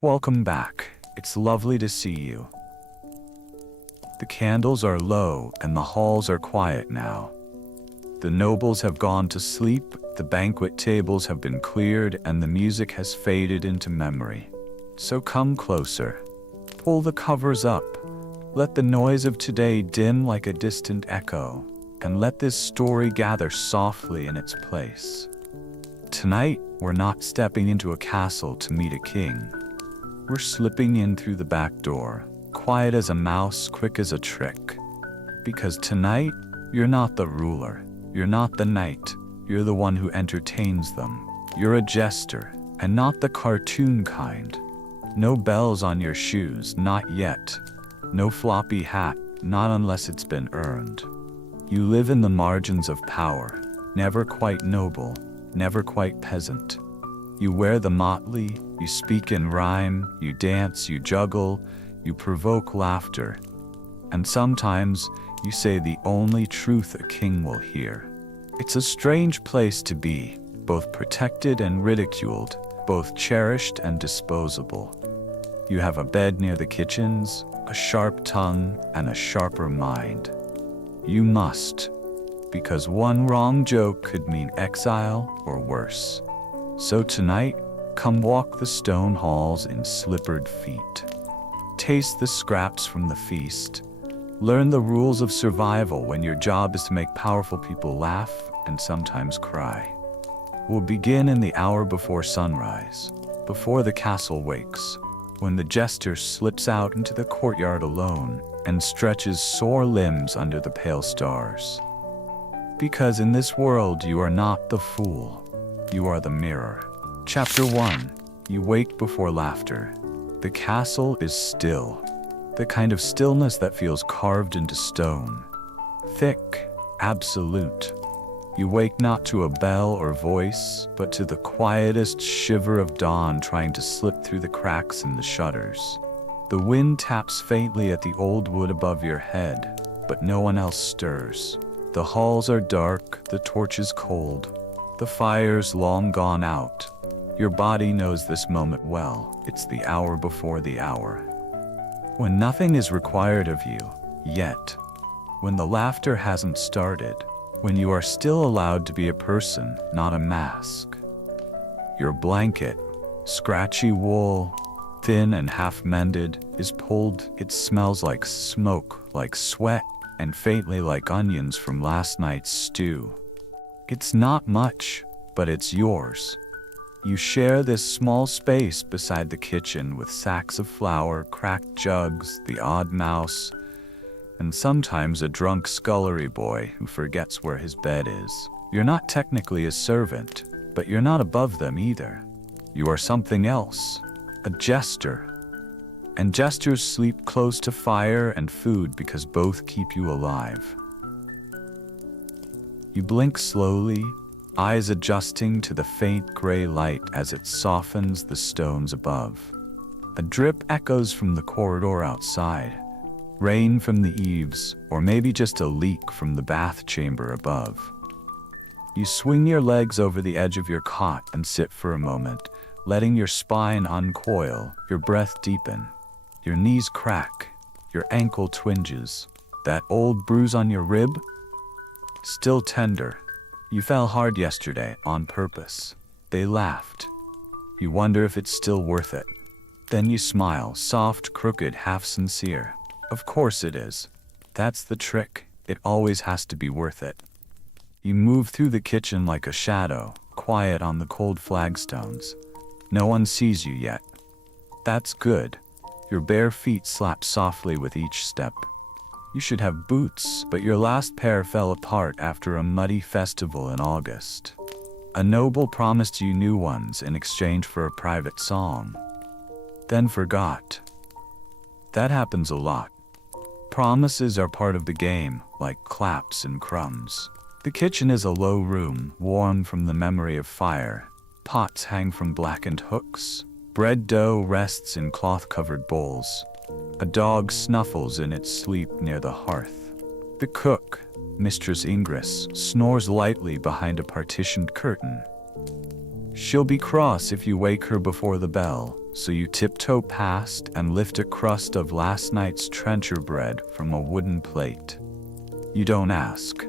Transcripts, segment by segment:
Welcome back. It's lovely to see you. The candles are low and the halls are quiet now. The nobles have gone to sleep, the banquet tables have been cleared, and the music has faded into memory. So come closer. Pull the covers up. Let the noise of today dim like a distant echo, and let this story gather softly in its place. Tonight, we're not stepping into a castle to meet a king. We're slipping in through the back door, quiet as a mouse, quick as a trick. Because tonight, you're not the ruler. You're not the knight. You're the one who entertains them. You're a jester, and not the cartoon kind. No bells on your shoes, not yet. No floppy hat, not unless it's been earned. You live in the margins of power, never quite noble, never quite peasant. You wear the motley, you speak in rhyme, you dance, you juggle, you provoke laughter. And sometimes you say the only truth a king will hear. It's a strange place to be, both protected and ridiculed, both cherished and disposable. You have a bed near the kitchens, a sharp tongue, and a sharper mind. You must, because one wrong joke could mean exile or worse. So tonight, come walk the stone halls in slippered feet. Taste the scraps from the feast. Learn the rules of survival when your job is to make powerful people laugh and sometimes cry. We'll begin in the hour before sunrise, before the castle wakes, when the jester slips out into the courtyard alone and stretches sore limbs under the pale stars. Because in this world you are not the fool, you are the mirror. Chapter 1. You wake before laughter. The castle is still. The kind of stillness that feels carved into stone. Thick, absolute. You wake not to a bell or voice, but to the quietest shiver of dawn trying to slip through the cracks in the shutters. The wind taps faintly at the old wood above your head, but no one else stirs. The halls are dark, the torches cold, the fire's long gone out. Your body knows this moment well. It's the hour before the hour. When nothing is required of you, yet. When the laughter hasn't started. When you are still allowed to be a person, not a mask. Your blanket, scratchy wool, thin and half-mended, is pulled. It smells like smoke, like sweat, and faintly like onions from last night's stew. It's not much, but it's yours. You share this small space beside the kitchen with sacks of flour, cracked jugs, the odd mouse, and sometimes a drunk scullery boy who forgets where his bed is. You're not technically a servant, but you're not above them either. You are something else, a jester. And jesters sleep close to fire and food because both keep you alive. You blink slowly, eyes adjusting to the faint gray light as it softens the stones above. A drip echoes from the corridor outside, rain from the eaves, or maybe just a leak from the bath chamber above. You swing your legs over the edge of your cot and sit for a moment, letting your spine uncoil, your breath deepen. Your knees crack, your ankle twinges. That old bruise on your rib? Still tender. You fell hard yesterday, on purpose. They laughed. You wonder if it's still worth it. Then you smile, soft, crooked, half-sincere. Of course it is. That's the trick. It always has to be worth it. You move through the kitchen like a shadow, quiet on the cold flagstones. No one sees you yet. That's good. Your bare feet slap softly with each step. You should have boots, but your last pair fell apart after a muddy festival in August. A noble promised you new ones in exchange for a private song, then forgot. That happens a lot. Promises are part of the game, like claps and crumbs. The kitchen is a low room, warm from the memory of fire. Pots hang from blackened hooks. Bread dough rests in cloth-covered bowls. A dog snuffles in its sleep near the hearth. The cook, Mistress Ingress, snores lightly behind a partitioned curtain. She'll be cross if you wake her before the bell, so you tiptoe past and lift a crust of last night's trencher bread from a wooden plate. You don't ask.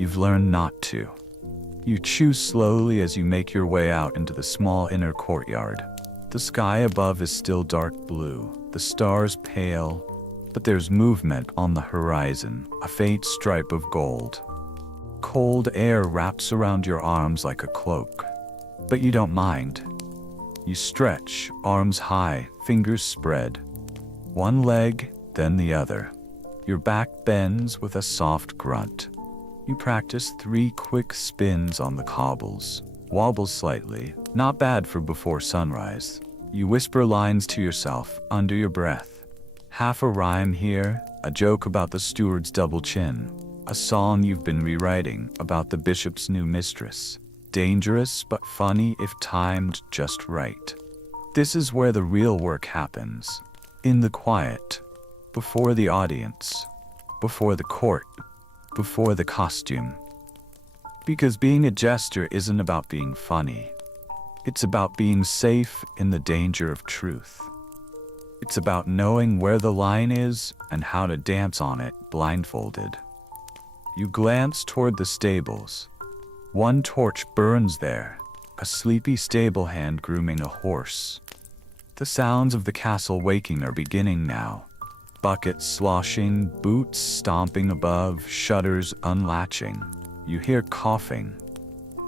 You've learned not to. You chew slowly as you make your way out into the small inner courtyard. The sky above is still dark blue, the stars pale, but there's movement on the horizon, a faint stripe of gold. Cold air wraps around your arms like a cloak, but you don't mind. You stretch, arms high, fingers spread. One leg, then the other. Your back bends with a soft grunt. You practice 3 quick spins on the cobbles, wobbles slightly, not bad for before sunrise. You whisper lines to yourself under your breath. Half a rhyme here, a joke about the steward's double chin, a song you've been rewriting about the bishop's new mistress. Dangerous but funny if timed just right. This is where the real work happens. In the quiet, before the audience, before the court, before the costume. Because being a jester isn't about being funny. It's about being safe in the danger of truth. It's about knowing where the line is and how to dance on it blindfolded. You glance toward the stables. One torch burns there, a sleepy stable hand grooming a horse. The sounds of the castle waking are beginning now. Buckets sloshing, boots stomping above, shutters unlatching. You hear coughing.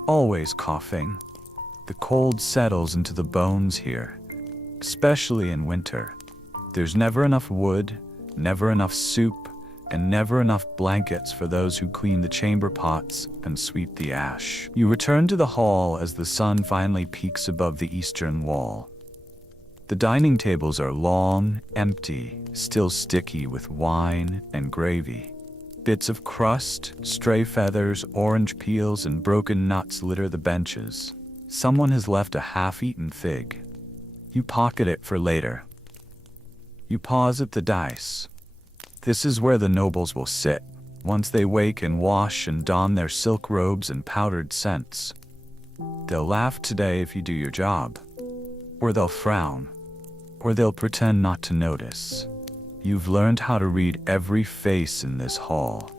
Always coughing. The cold settles into the bones here, especially in winter. There's never enough wood, never enough soup, and never enough blankets for those who clean the chamber pots and sweep the ash. You return to the hall as the sun finally peaks above the eastern wall. The dining tables are long, empty, still sticky with wine and gravy. Bits of crust, stray feathers, orange peels, and broken nuts litter the benches. Someone has left a half-eaten fig. You pocket it for later. You pause at the dais. This is where the nobles will sit, once they wake and wash and don their silk robes and powdered scents. They'll laugh today if you do your job. Or they'll frown. Or they'll pretend not to notice. You've learned how to read every face in this hall.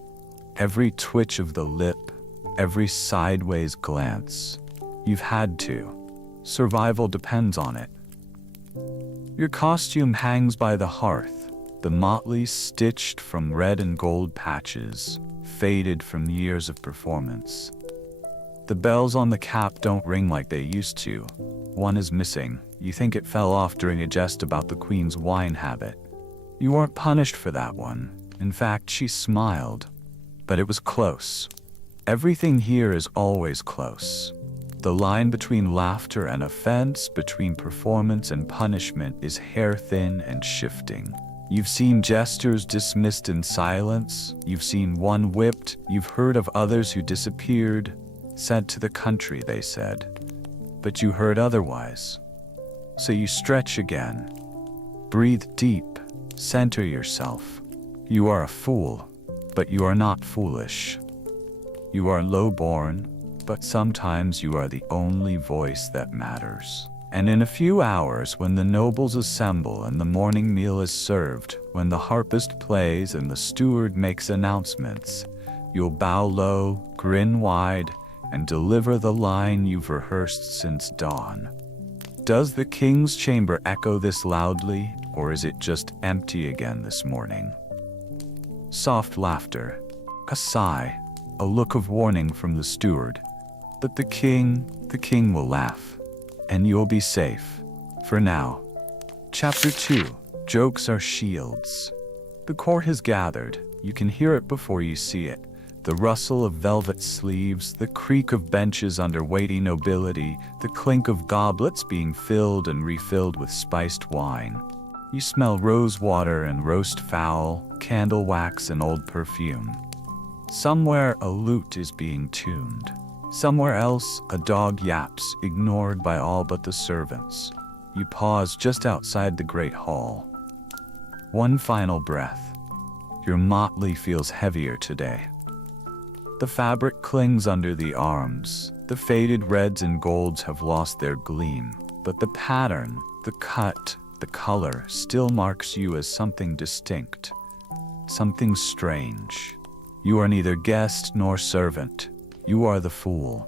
Every twitch of the lip, every sideways glance. You've had to. Survival depends on it. Your costume hangs by the hearth, the motley stitched from red and gold patches, faded from years of performance. The bells on the cap don't ring like they used to. One is missing. You think it fell off during a jest about the queen's wine habit. You weren't punished for that one. In fact, she smiled. But it was close. Everything here is always close. The line between laughter and offense, between performance and punishment, is hair-thin and shifting. You've seen jesters dismissed in silence. You've seen one whipped. You've heard of others who disappeared, sent to the country, they said. But you heard otherwise. So you stretch again. Breathe deep. Center yourself. You are a fool, but you are not foolish. You are low-born, but sometimes you are the only voice that matters. And in a few hours, when the nobles assemble and the morning meal is served, when the harpist plays and the steward makes announcements, you'll bow low, grin wide, and deliver the line you've rehearsed since dawn. Does the king's chamber echo this loudly, or is it just empty again this morning? Soft laughter, a sigh, a look of warning from the steward. But the king will laugh, and you'll be safe. For now. Chapter 2. Jokes are shields. The court has gathered. You can hear it before you see it. The rustle of velvet sleeves, the creak of benches under weighty nobility, the clink of goblets being filled and refilled with spiced wine. You smell rose water and roast fowl, candle wax and old perfume. Somewhere a lute is being tuned. Somewhere else a dog yaps, ignored by all but the servants. You pause just outside the great hall. One final breath. Your motley feels heavier today. The fabric clings under the arms. The faded reds and golds have lost their gleam, but the pattern, The cut, the color, still marks you as something distinct, something strange. You are neither guest nor servant. You are the fool.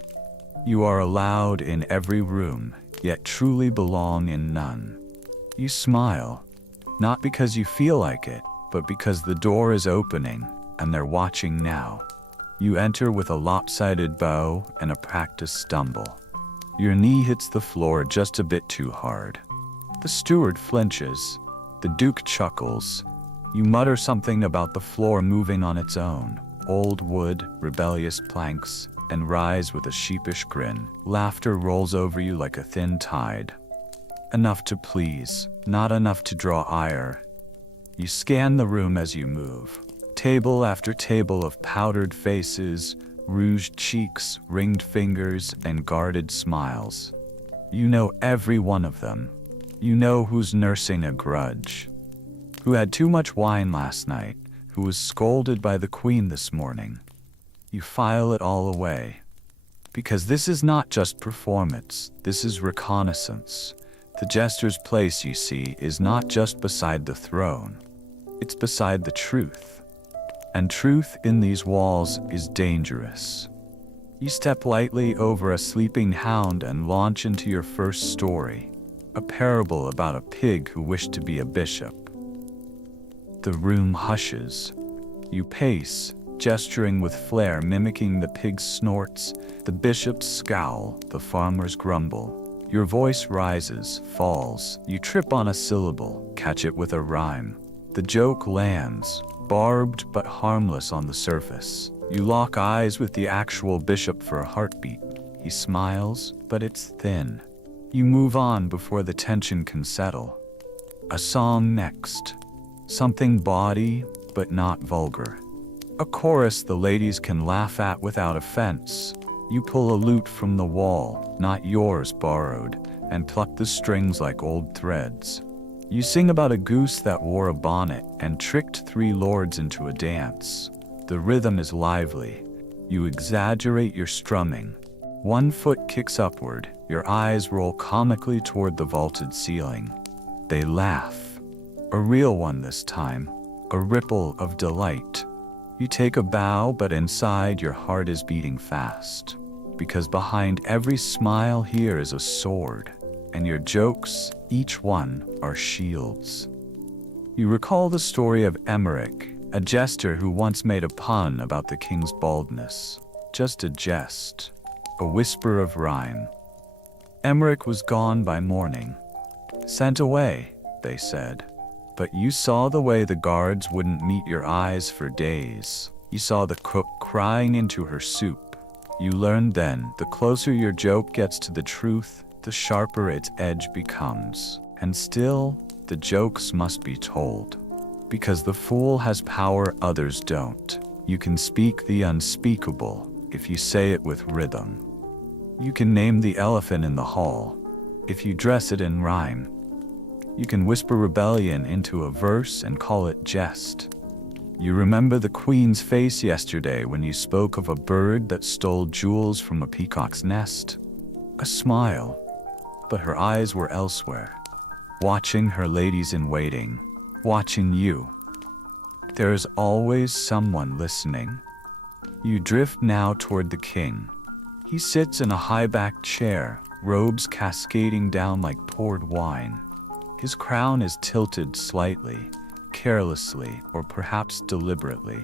You are allowed in every room, yet truly belong in none. You smile, not because you feel like it, but because the door is opening, and they're watching now. You enter with a lopsided bow and a practiced stumble. Your knee hits the floor just a bit too hard. The steward flinches. The duke chuckles. You mutter something about the floor moving on its own. Old wood, rebellious planks, and rise with a sheepish grin. Laughter rolls over you like a thin tide. Enough to please, not enough to draw ire. You scan the room as you move. Table after table of powdered faces, rouged cheeks, ringed fingers, and guarded smiles. You know every one of them. You know who's nursing a grudge, who had too much wine last night, who was scolded by the queen this morning. You file it all away. Because this is not just performance, this is reconnaissance. The jester's place, you see, is not just beside the throne. It's beside the truth. And truth in these walls is dangerous. You step lightly over a sleeping hound and launch into your first story, a parable about a pig who wished to be a bishop. The room hushes. You pace, gesturing with flair, mimicking the pig's snorts, the bishop's scowl, the farmer's grumble. Your voice rises, falls. You trip on a syllable, catch it with a rhyme. The joke lands, barbed but harmless on the surface. You lock eyes with the actual bishop for a heartbeat. He smiles, but it's thin. You move on before the tension can settle. A song next. Something bawdy, but not vulgar. A chorus the ladies can laugh at without offense. You pull a lute from the wall, not yours, borrowed, and pluck the strings like old threads. You sing about a goose that wore a bonnet and tricked 3 lords into a dance. The rhythm is lively. You exaggerate your strumming. One foot kicks upward. Your eyes roll comically toward the vaulted ceiling. They laugh. A real one this time. A ripple of delight. You take a bow, but inside your heart is beating fast. Because behind every smile here is a sword. And your jokes, each one, are shields. You recall the story of Emmerich, a jester who once made a pun about the king's baldness. Just a jest. A whisper of rhyme. Emmerich was gone by morning. Sent away, they said. But you saw the way the guards wouldn't meet your eyes for days. You saw the cook crying into her soup. You learned then, the closer your joke gets to the truth, the sharper its edge becomes. And still, the jokes must be told. Because the fool has power others don't. You can speak the unspeakable if you say it with rhythm. You can name the elephant in the hall if you dress it in rhyme. You can whisper rebellion into a verse and call it jest. You remember the queen's face yesterday when you spoke of a bird that stole jewels from a peacock's nest? A smile, but her eyes were elsewhere, watching her ladies in waiting, watching you. There is always someone listening. You drift now toward the king. He sits in a high-backed chair, robes cascading down like poured wine. His crown is tilted slightly, carelessly, or perhaps deliberately.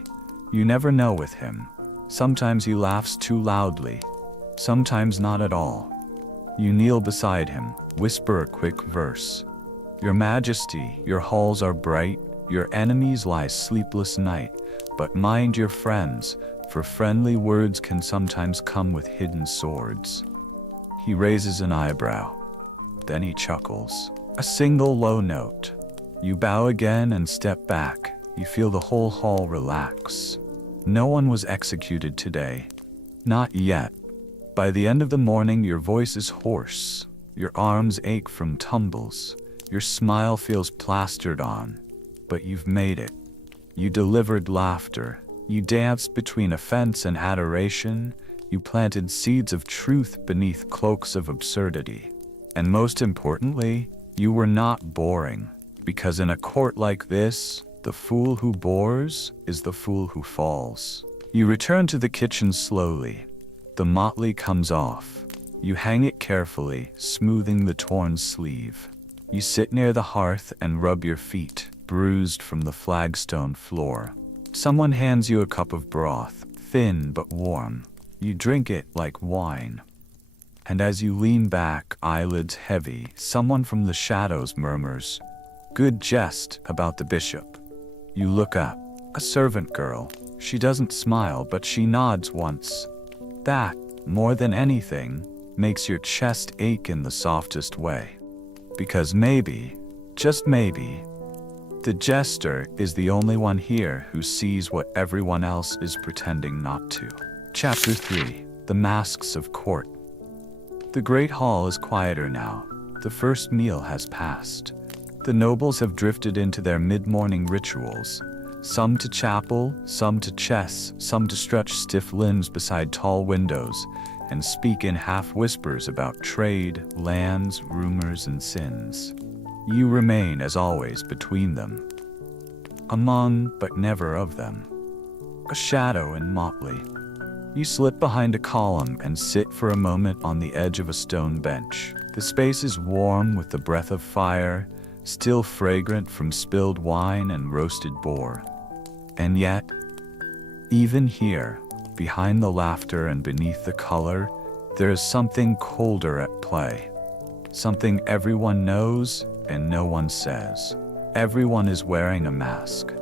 You never know with him. Sometimes he laughs too loudly, sometimes not at all. You kneel beside him, whisper a quick verse. Your Majesty, your halls are bright, your enemies lie sleepless night, but mind your friends, for friendly words can sometimes come with hidden swords. He raises an eyebrow. Then he chuckles. A single low note. You bow again and step back. You feel the whole hall relax. No one was executed today. Not yet. By the end of the morning, your voice is hoarse. Your arms ache from tumbles. Your smile feels plastered on. But you've made it. You delivered laughter. You danced between offense and adoration. You planted seeds of truth beneath cloaks of absurdity. And most importantly, You were not boring, because in a court like this, the fool who bores is the fool who falls. You return to the kitchen slowly. The motley comes off. You hang it carefully, smoothing the torn sleeve. You sit near the hearth and rub your feet, bruised from the flagstone floor. Someone hands you a cup of broth, thin but warm. You drink it like wine. And as you lean back, eyelids heavy, someone from the shadows murmurs, "Good jest about the bishop." You look up. A servant girl. She doesn't smile, but she nods once. That, more than anything, makes your chest ache in the softest way. Because maybe, just maybe, the jester is the only one here who sees what everyone else is pretending not to. Chapter 3. The Masks of Court. The great hall is quieter now. The first meal has passed. The nobles have drifted into their mid-morning rituals. Some to chapel, some to chess, some to stretch stiff limbs beside tall windows and speak in half-whispers about trade, lands, rumors, and sins. You remain, as always, between them. Among, but never of them. A shadow and motley. You slip behind a column and sit for a moment on the edge of a stone bench. The space is warm with the breath of fire, still fragrant from spilled wine and roasted boar. And yet, even here, behind the laughter and beneath the color, there is something colder at play. Something everyone knows and no one says. Everyone is wearing a mask.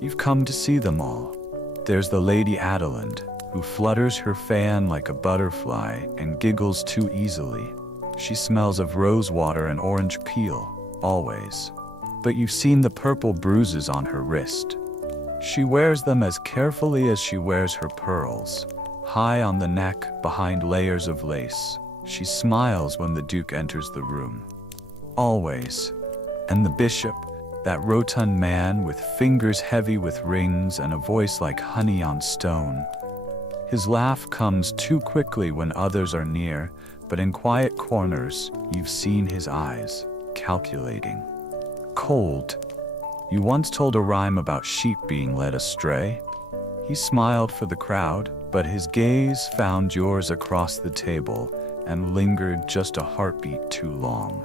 You've come to see them all. There's the Lady Adeline, who flutters her fan like a butterfly and giggles too easily. She smells of rosewater and orange peel, always. But you've seen the purple bruises on her wrist. She wears them as carefully as she wears her pearls, high on the neck behind layers of lace. She smiles when the Duke enters the room. Always. And the bishop, that rotund man with fingers heavy with rings and a voice like honey on stone. His laugh comes too quickly when others are near, but in quiet corners, you've seen his eyes, calculating. Cold. You once told a rhyme about sheep being led astray. He smiled for the crowd, but his gaze found yours across the table and lingered just a heartbeat too long.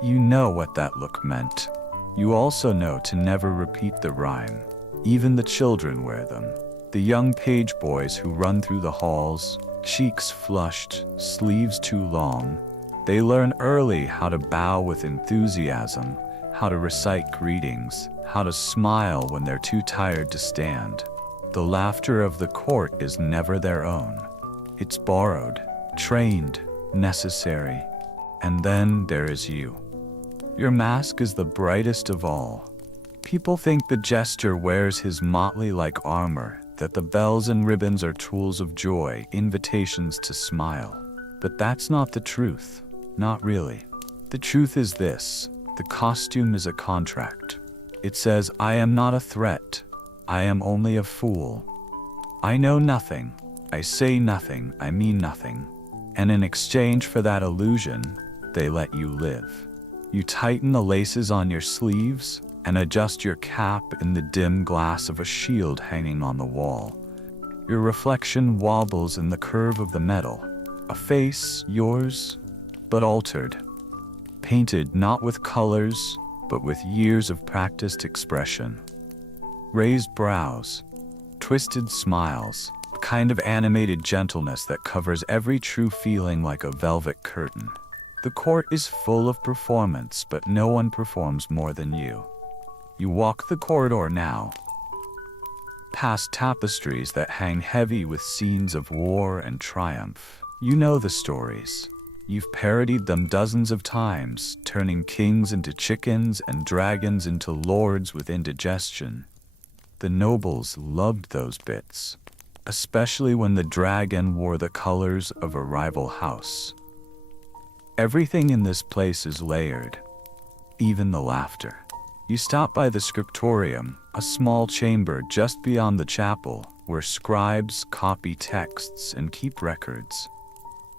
You know what that look meant. You also know to never repeat the rhyme. Even the children wear them. The young page boys who run through the halls, cheeks flushed, sleeves too long. They learn early how to bow with enthusiasm, how to recite greetings, how to smile when they're too tired to stand. The laughter of the court is never their own. It's borrowed, trained, necessary. And then there is you. Your mask is the brightest of all. People think the jester wears his motley-like armor, that the bells and ribbons are tools of joy, invitations to smile. But that's not the truth. Not really. The truth is this: the costume is a contract. It says, I am not a threat. I am only a fool. I know nothing. I say nothing. I mean nothing. And in exchange for that illusion, they let you live. You tighten the laces on your sleeves and adjust your cap in the dim glass of a shield hanging on the wall. Your reflection wobbles in the curve of the metal. A face, yours, but altered. Painted not with colors, but with years of practiced expression. Raised brows, twisted smiles, a kind of animated gentleness that covers every true feeling like a velvet curtain. The court is full of performance, but no one performs more than you. You walk the corridor now, past tapestries that hang heavy with scenes of war and triumph. You know the stories. You've parodied them dozens of times, turning kings into chickens and dragons into lords with indigestion. The nobles loved those bits, especially when the dragon wore the colors of a rival house. Everything in this place is layered, even the laughter. You stop by the scriptorium, a small chamber just beyond the chapel, where scribes copy texts and keep records.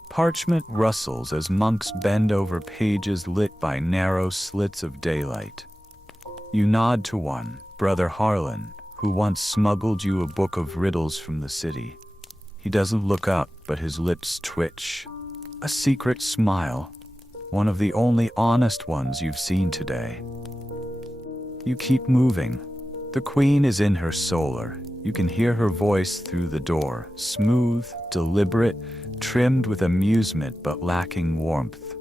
Parchment rustles as monks bend over pages lit by narrow slits of daylight. You nod to one, Brother Harlan, who once smuggled you a book of riddles from the city. He doesn't look up, but his lips twitch. A secret smile, one of the only honest ones you've seen today. You keep moving. The queen is in her solar. You can hear her voice through the door, smooth, deliberate, trimmed with amusement but lacking warmth.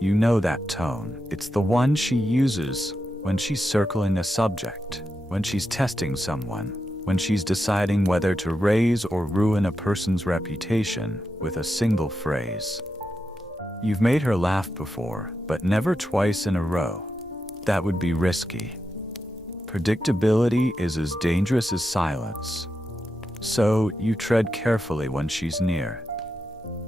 You know that tone. It's the one she uses when she's circling a subject, when she's testing someone, when she's deciding whether to raise or ruin a person's reputation with a single phrase. You've made her laugh before, but never twice in a row. That would be risky. Predictability is as dangerous as silence. So you tread carefully when she's near.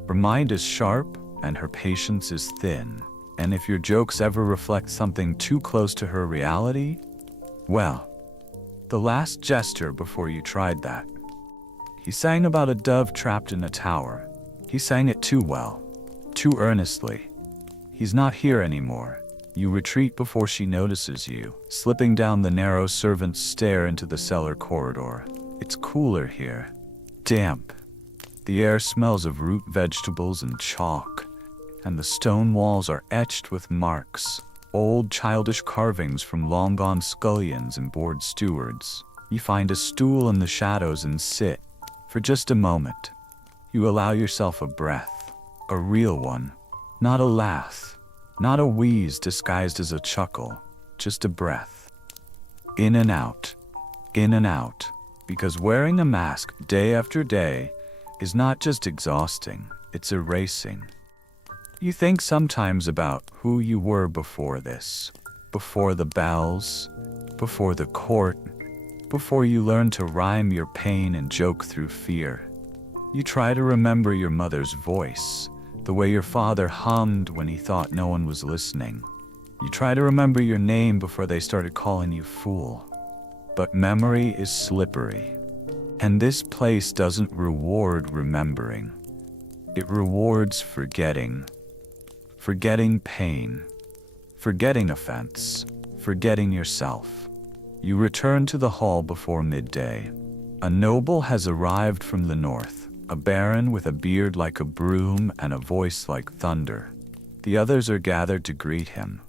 Her mind is sharp and her patience is thin. And if your jokes ever reflect something too close to her reality, well, the last Jester before you tried that. He sang about a dove trapped in a tower. He sang it too well, too earnestly. He's not here anymore. You retreat before she notices you, slipping down the narrow servant's stair into the cellar corridor. It's cooler here. Damp. The air smells of root vegetables and chalk, and the stone walls are etched with marks, old childish carvings from long-gone scullions and bored stewards. You find a stool in the shadows and sit. For just a moment, you allow yourself a breath, a real one, not a laugh. Not a wheeze disguised as a chuckle, just a breath. In and out, because wearing a mask day after day is not just exhausting, it's erasing. You think sometimes about who you were before this, before the bells, before the court, before you learned to rhyme your pain and joke through fear. You try to remember your mother's voice, the way your father hummed when he thought no one was listening. You try to remember your name before they started calling you fool. But memory is slippery. And this place doesn't reward remembering. It rewards forgetting. Forgetting pain. Forgetting offense. Forgetting yourself. You return to the hall before midday. A noble has arrived from the north. A baron with a beard like a broom and a voice like thunder. The others are gathered to greet him.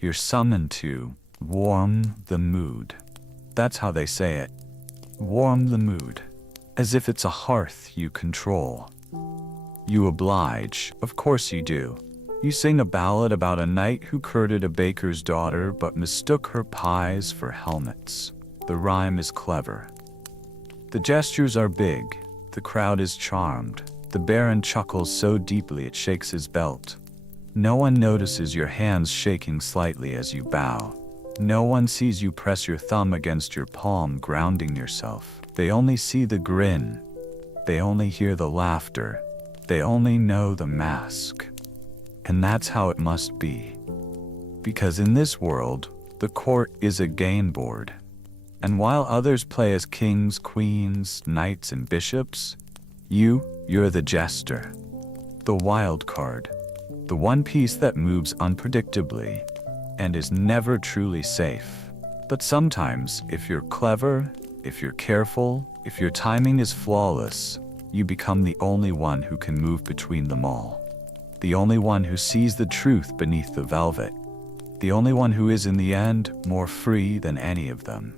You're summoned to warm the mood. That's how they say it. Warm the mood. As if it's a hearth you control. You oblige, of course you do. You sing a ballad about a knight who courted a baker's daughter but mistook her pies for helmets. The rhyme is clever. The gestures are big. The crowd is charmed. The baron chuckles so deeply it shakes his belt. No one notices your hands shaking slightly as you bow. No one sees you press your thumb against your palm, grounding yourself. They only see the grin. They only hear the laughter. They only know the mask. And that's how it must be. Because in this world, the court is a game board. And while others play as kings, queens, knights, and bishops, you're the jester. The wild card. The one piece that moves unpredictably and is never truly safe. But sometimes, if you're clever, if you're careful, if your timing is flawless, you become the only one who can move between them all. The only one who sees the truth beneath the velvet. The only one who is, in the end, more free than any of them.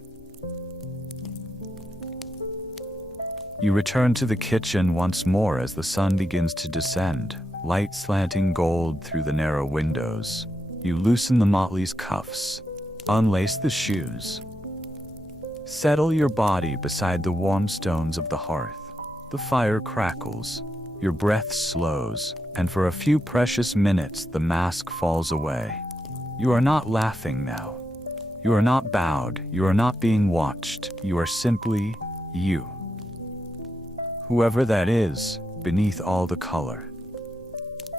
You return to the kitchen once more as the sun begins to descend, light slanting gold through the narrow windows. You loosen the motley's cuffs, unlace the shoes. Settle your body beside the warm stones of the hearth. The fire crackles, your breath slows, and for a few precious minutes the mask falls away. You are not laughing now. You are not bowed. You are not being watched. You are simply you. Whoever that is, beneath all the color.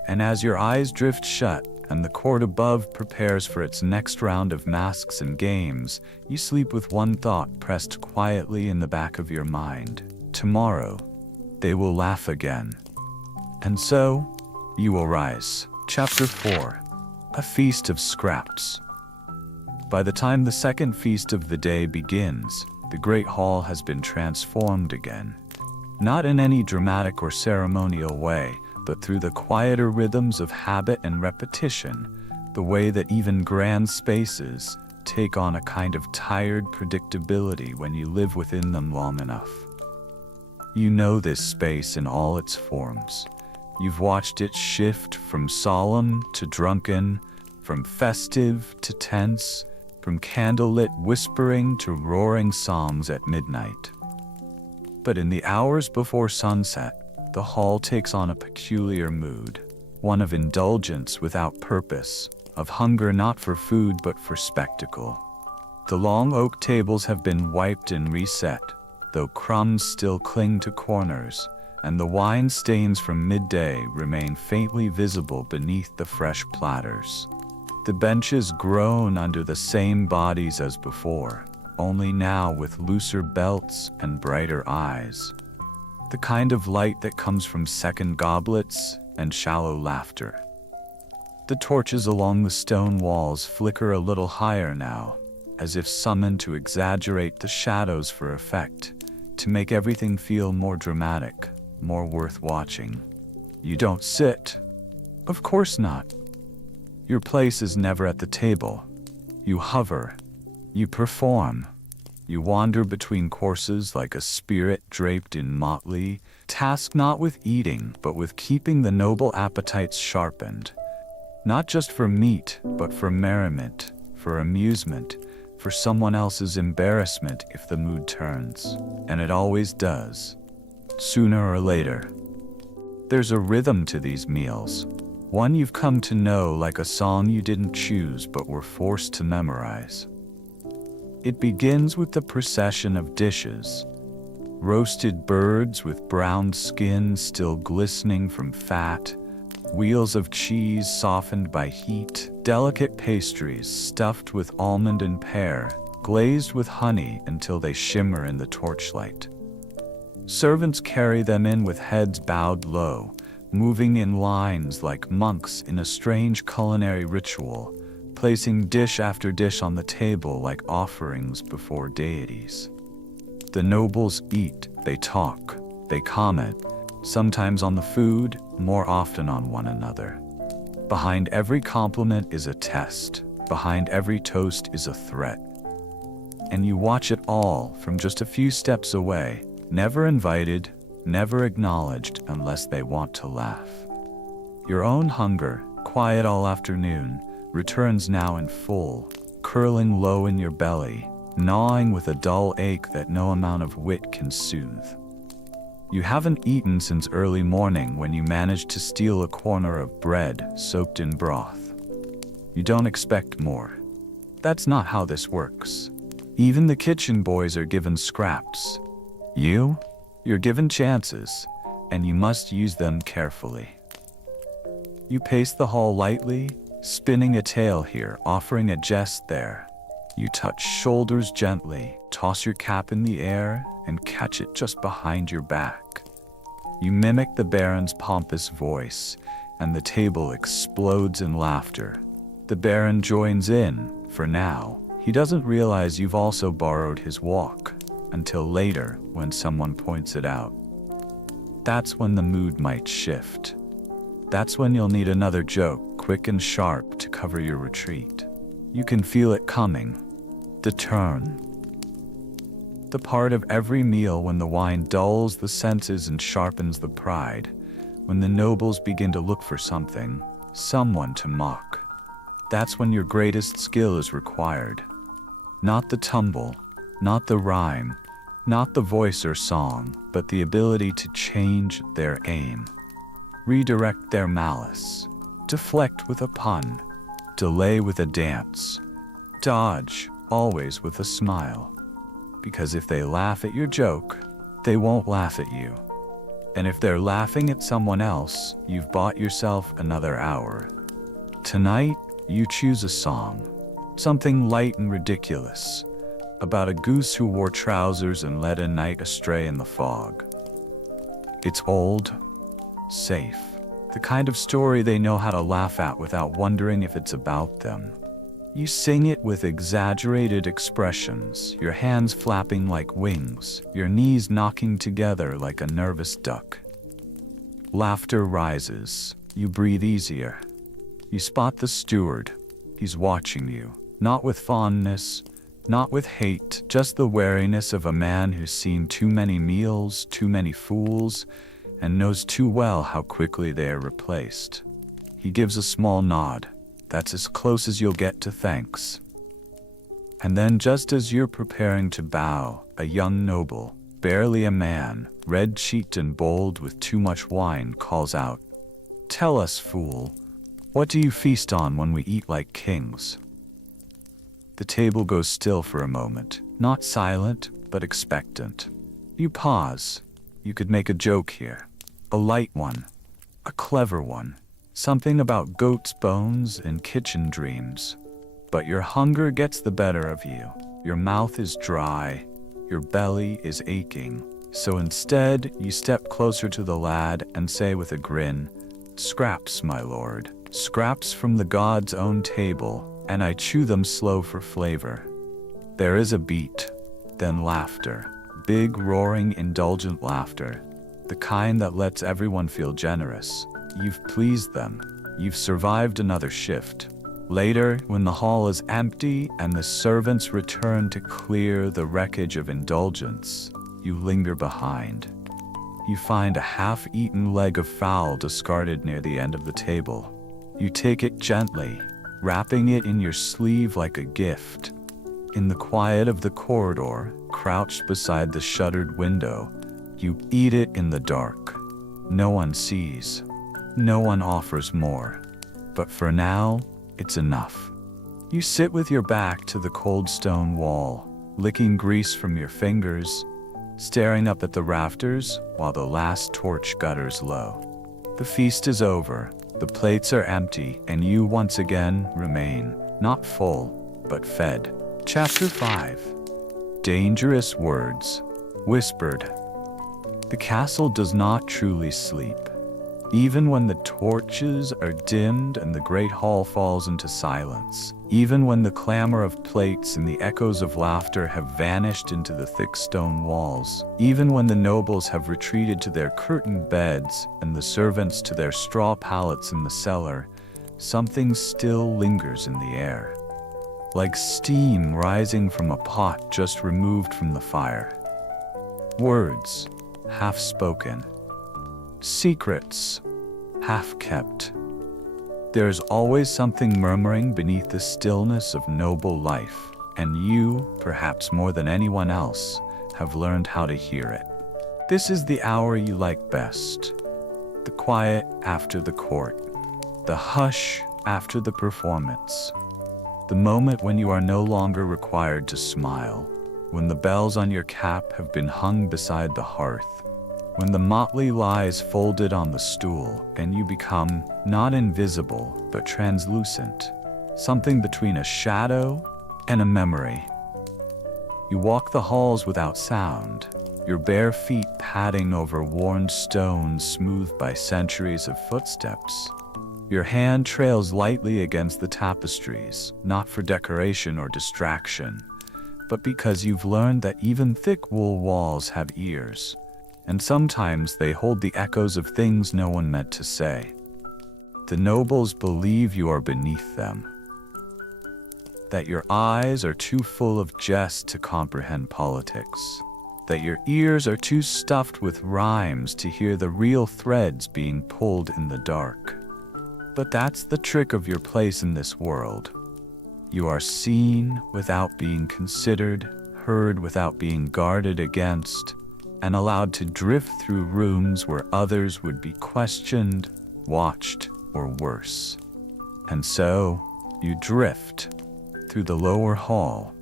And as your eyes drift shut and the court above prepares for its next round of masks and games, you sleep with one thought pressed quietly in the back of your mind. Tomorrow, they will laugh again. And so, You will rise. Chapter 4. A Feast of Scraps. By the time the second feast of the day begins, the great hall has been transformed again. Not in any dramatic or ceremonial way, but through the quieter rhythms of habit and repetition, the way that even grand spaces take on a kind of tired predictability when you live within them long enough. You know this space in all its forms. You've watched it shift from solemn to drunken, from festive to tense, from candlelit whispering to roaring songs at midnight. But in the hours before sunset, the hall takes on a peculiar mood, one of indulgence without purpose, of hunger not for food but for spectacle. The long oak tables have been wiped and reset, though crumbs still cling to corners, and the wine stains from midday remain faintly visible beneath the fresh platters. The benches groan under the same bodies as before, only now with looser belts and brighter eyes. The kind of light that comes from second goblets and shallow laughter. The torches along the stone walls flicker a little higher now, as if summoned to exaggerate the shadows for effect, to make everything feel more dramatic, more worth watching. You don't sit. Of course not. Your place is never at the table. You hover. You perform. You wander between courses like a spirit draped in motley, tasked not with eating, but with keeping the noble appetites sharpened. Not just for meat, but for merriment, for amusement, for someone else's embarrassment if the mood turns. And it always does. Sooner or later. There's a rhythm to these meals, one you've come to know like a song you didn't choose but were forced to memorize. It begins with the procession of dishes. Roasted birds with brown skin still glistening from fat, wheels of cheese softened by heat, delicate pastries stuffed with almond and pear, glazed with honey until they shimmer in the torchlight. Servants carry them in with heads bowed low, moving in lines like monks in a strange culinary ritual, placing dish after dish on the table like offerings before deities. The nobles eat, they talk, they comment, sometimes on the food, more often on one another. Behind every compliment is a test, behind every toast is a threat. And you watch it all from just a few steps away, never invited, never acknowledged unless they want to laugh. Your own hunger, quiet all afternoon, returns now in full, curling low in your belly, gnawing with a dull ache that no amount of wit can soothe. You haven't eaten since early morning when you managed to steal a corner of bread soaked in broth. You don't expect more. That's not how this works. Even the kitchen boys are given scraps. You're given chances, and you must use them carefully. You pace the hall lightly, spinning a tale here, offering a jest there. You touch shoulders gently, toss your cap in the air, and catch it just behind your back. You mimic the Baron's pompous voice, and the table explodes in laughter. The Baron joins in, for now. He doesn't realize you've also borrowed his walk, until later when someone points it out. That's when the mood might shift. That's when you'll need another joke, quick and sharp, to cover your retreat. You can feel it coming. The turn. The part of every meal when the wine dulls the senses and sharpens the pride, when the nobles begin to look for something, someone to mock. That's when your greatest skill is required. Not the tumble, not the rhyme, not the voice or song, but the ability to change their aim, redirect their malice, deflect with a pun, delay with a dance, dodge, always with a smile. Because if they laugh at your joke, they won't laugh at you. And if they're laughing at someone else, you've bought yourself another hour. Tonight, you choose a song, something light and ridiculous, about a goose who wore trousers and led a knight astray in the fog. It's old, safe, The kind of story they know how to laugh at without wondering if it's about them. You sing it with exaggerated expressions, your hands flapping like wings, your knees knocking together like a nervous duck. Laughter rises. You breathe easier. You spot the steward. He's watching you, not with fondness, not with hate, just the wariness of a man who's seen too many meals, too many fools, and knows too well how quickly they are replaced. He gives a small nod. That's as close as you'll get to thanks. And then just as you're preparing to bow, a young noble, barely a man, red-cheeked and bold with too much wine, calls out, "Tell us, fool, what do you feast on when we eat like kings?" The table goes still for a moment, not silent, but expectant. You pause. You could make a joke here. A light one. A clever one. Something about goat's bones and kitchen dreams. But your hunger gets the better of you. Your mouth is dry. Your belly is aching. So instead, you step closer to the lad and say with a grin, "Scraps, my lord. Scraps from the god's own table, and I chew them slow for flavor." There is a beat, then laughter. Big, roaring, indulgent laughter. The kind that lets everyone feel generous. You've pleased them. You've survived another shift. Later, when the hall is empty and the servants return to clear the wreckage of indulgence, you linger behind. You find a half-eaten leg of fowl discarded near the end of the table. You take it gently, wrapping it in your sleeve like a gift. In the quiet of the corridor, crouched beside the shuttered window, you eat it in the dark. No one sees. No one offers more. But for now, it's enough. You sit with your back to the cold stone wall, licking grease from your fingers, staring up at the rafters while the last torch gutters low. The feast is over, the plates are empty, and you once again remain, not full, but fed. Chapter 5. Dangerous Words. Whispered. The castle does not truly sleep. Even when the torches are dimmed and the great hall falls into silence, even when the clamor of plates and the echoes of laughter have vanished into the thick stone walls, even when the nobles have retreated to their curtained beds and the servants to their straw pallets in the cellar, something still lingers in the air, like steam rising from a pot just removed from the fire. Words, half-spoken. Secrets, half-kept. There's always something murmuring beneath the stillness of noble life, and you, perhaps more than anyone else, have learned how to hear it. This is the hour you like best. The quiet after the court. The hush after the performance. The moment when you are no longer required to smile. When the bells on your cap have been hung beside the hearth. When the motley lies folded on the stool, and you become not invisible, but translucent, something between a shadow and a memory. You walk the halls without sound, your bare feet padding over worn stones smoothed by centuries of footsteps. Your hand trails lightly against the tapestries, not for decoration or distraction, but because you've learned that even thick wool walls have ears. And sometimes they hold the echoes of things no one meant to say. The nobles believe you are beneath them, that your eyes are too full of jest to comprehend politics, that your ears are too stuffed with rhymes to hear the real threads being pulled in the dark. But that's the trick of your place in this world. You are seen without being considered, heard without being guarded against, and allowed to drift through rooms where others would be questioned, watched, or worse. And so, you drift through the lower hall,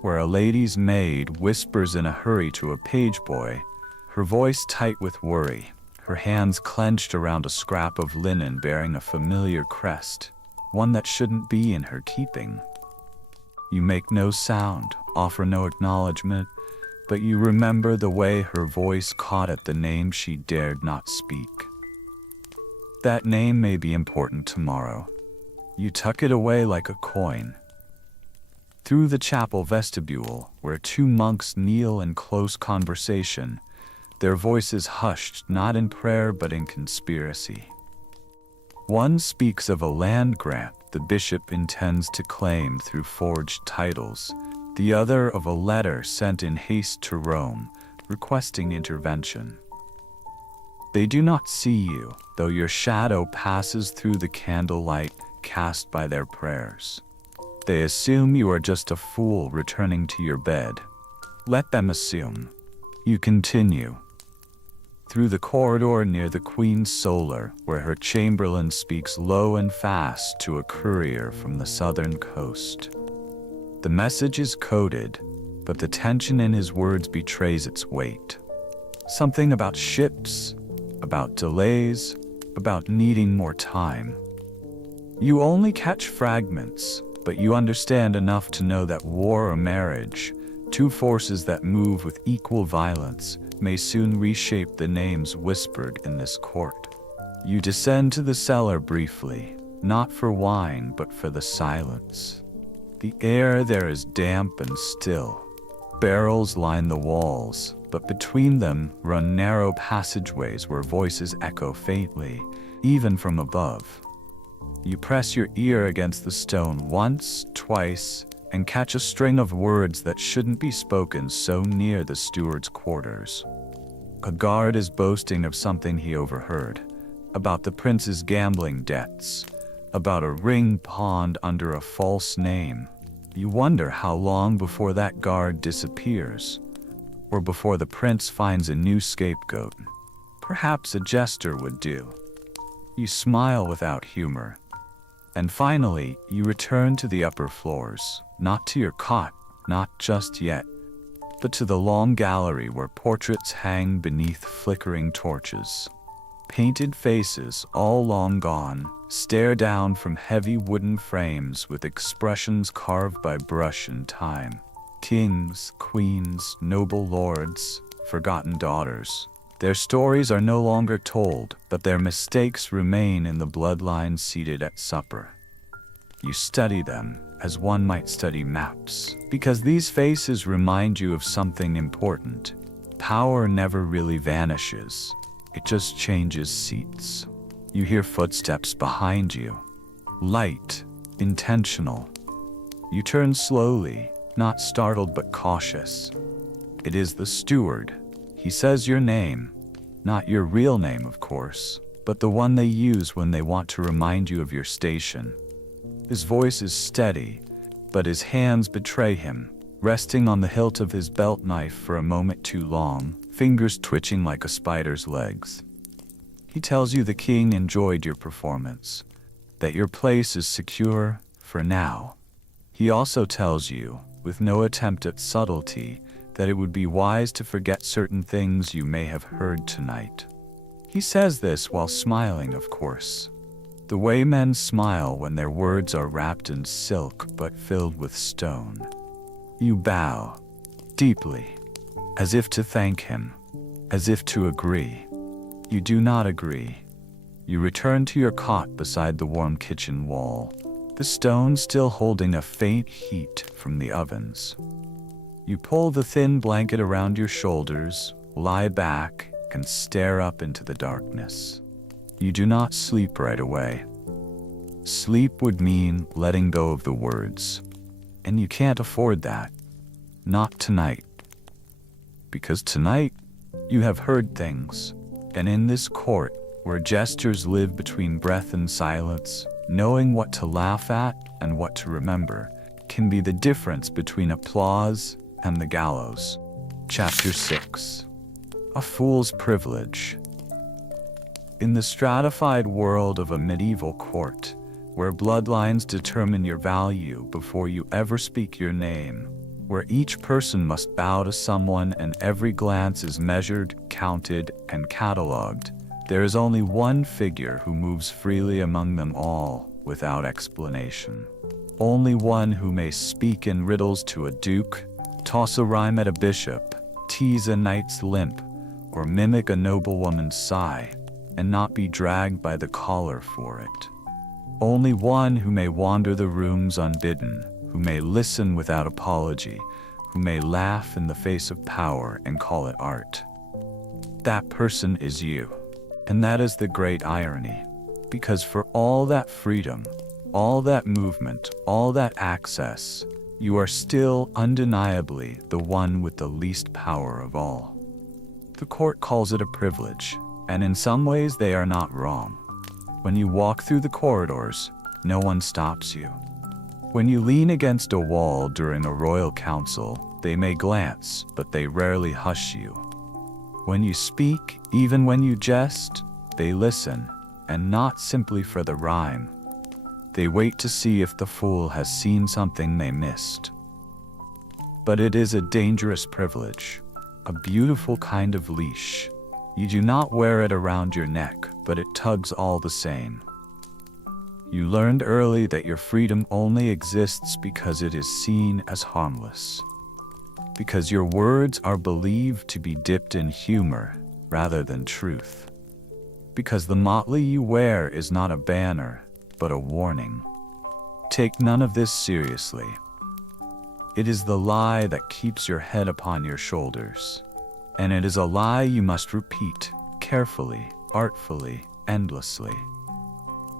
where a lady's maid whispers in a hurry to a page boy, her voice tight with worry, her hands clenched around a scrap of linen bearing a familiar crest, one that shouldn't be in her keeping. You make no sound, offer no acknowledgement, but you remember the way her voice caught at the name she dared not speak. That name may be important tomorrow. You tuck it away like a coin. Through the chapel vestibule, where two monks kneel in close conversation, their voices hushed not in prayer but in conspiracy. One speaks of a land grant the bishop intends to claim through forged titles, the other of a letter sent in haste to Rome, requesting intervention. They do not see you, though your shadow passes through the candlelight cast by their prayers. They assume you are just a fool returning to your bed. Let them assume. You continue. Through the corridor near the Queen's solar, where her chamberlain speaks low and fast to a courier from the southern coast. The message is coded, but the tension in his words betrays its weight. Something about ships, about delays, about needing more time. You only catch fragments, but you understand enough to know that war or marriage, two forces that move with equal violence, may soon reshape the names whispered in this court. You descend to the cellar briefly, not for wine but for the silence. The air there is damp and still. Barrels line the walls, but between them run narrow passageways where voices echo faintly, even from above. You press your ear against the stone once, twice, and catch a string of words that shouldn't be spoken so near the steward's quarters. A guard is boasting of something he overheard, about the prince's gambling debts, about a ring pawned under a false name. You wonder how long before that guard disappears, or before the prince finds a new scapegoat. Perhaps a jester would do. You smile without humor. And finally, you return to the upper floors, not to your cot, not just yet, but to the long gallery where portraits hang beneath flickering torches. Painted faces, all long gone, stare down from heavy wooden frames with expressions carved by brush and time. Kings, queens, noble lords, forgotten daughters. Their stories are no longer told, but their mistakes remain in the bloodlines seated at supper. You study them as one might study maps, because these faces remind you of something important. Power never really vanishes. It just changes seats. You hear footsteps behind you. Light, intentional. You turn slowly, not startled but cautious. It is the steward. He says your name. Not your real name, of course, but the one they use when they want to remind you of your station. His voice is steady, but his hands betray him, resting on the hilt of his belt knife for a moment too long, fingers twitching like a spider's legs. He tells you the king enjoyed your performance, that your place is secure for now. He also tells you, with no attempt at subtlety, that it would be wise to forget certain things you may have heard tonight. He says this while smiling, of course. The way men smile when their words are wrapped in silk but filled with stone. You bow, deeply, as if to thank him, as if to agree. You do not agree. You return to your cot beside the warm kitchen wall, the stone still holding a faint heat from the ovens. You pull the thin blanket around your shoulders, lie back, and stare up into the darkness. You do not sleep right away. Sleep would mean letting go of the words, and you can't afford that. Not tonight. Because tonight, you have heard things, and in this court, where jesters live between breath and silence, knowing what to laugh at and what to remember can be the difference between applause and the gallows. Chapter 6. A Fool's Privilege. In the stratified world of a medieval court, where bloodlines determine your value before you ever speak your name, where each person must bow to someone and every glance is measured, counted, and catalogued, there is only one figure who moves freely among them all without explanation. Only one who may speak in riddles to a duke, toss a rhyme at a bishop, tease a knight's limp, or mimic a noblewoman's sigh. and not be dragged by the collar for it. Only one who may wander the rooms unbidden, who may listen without apology, who may laugh in the face of power and call it art. That person is you. And that is the great irony, because for all that freedom, all that movement, all that access, you are still undeniably the one with the least power of all. The court calls it a privilege, and in some ways they are not wrong. When you walk through the corridors, no one stops you. When you lean against a wall during a royal council, they may glance, but they rarely hush you. When you speak, even when you jest, they listen, and not simply for the rhyme. They wait to see if the fool has seen something they missed. But it is a dangerous privilege, a beautiful kind of leash. You do not wear it around your neck, but it tugs all the same. You learned early that your freedom only exists because it is seen as harmless. Because your words are believed to be dipped in humor rather than truth. Because the motley you wear is not a banner, but a warning. Take none of this seriously. It is the lie that keeps your head upon your shoulders. And it is a lie you must repeat, carefully, artfully, endlessly.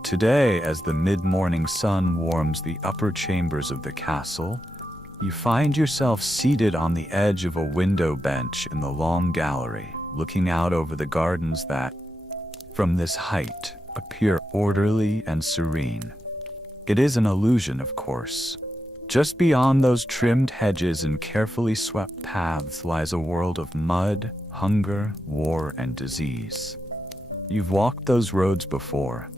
Today, as the mid-morning sun warms the upper chambers of the castle, you find yourself seated on the edge of a window bench in the long gallery, looking out over the gardens that, from this height, appear orderly and serene. It is an illusion, of course. Just beyond those trimmed hedges and carefully swept paths lies a world of mud, hunger, war, and disease. You've walked those roads before.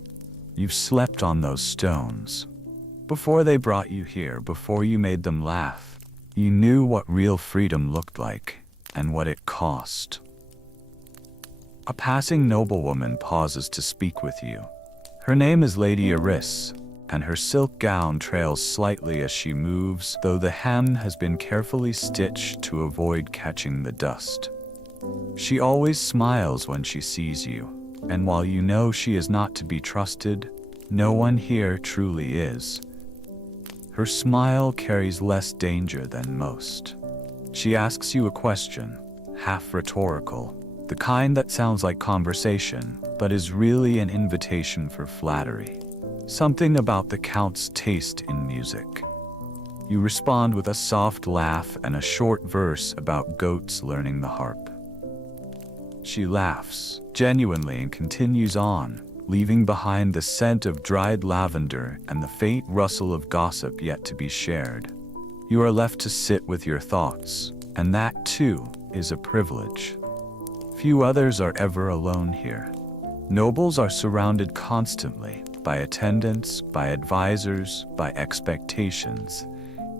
You've slept on those stones. Before they brought you here, before you made them laugh, you knew what real freedom looked like and what it cost. A passing noblewoman pauses to speak with you. Her name is Lady Eris, and her silk gown trails slightly as she moves, though the hem has been carefully stitched to avoid catching the dust. She always smiles when she sees you, and while you know she is not to be trusted, no one here truly is. Her smile carries less danger than most. She asks you a question, half rhetorical, the kind that sounds like conversation, but is really an invitation for flattery. Something about the Count's taste in music. You respond with a soft laugh and a short verse about goats learning the harp. She laughs, genuinely, and continues on, leaving behind the scent of dried lavender and the faint rustle of gossip yet to be shared. You are left to sit with your thoughts, and that, too, is a privilege. Few others are ever alone here. Nobles are surrounded constantly by attendants, by advisors, by expectations,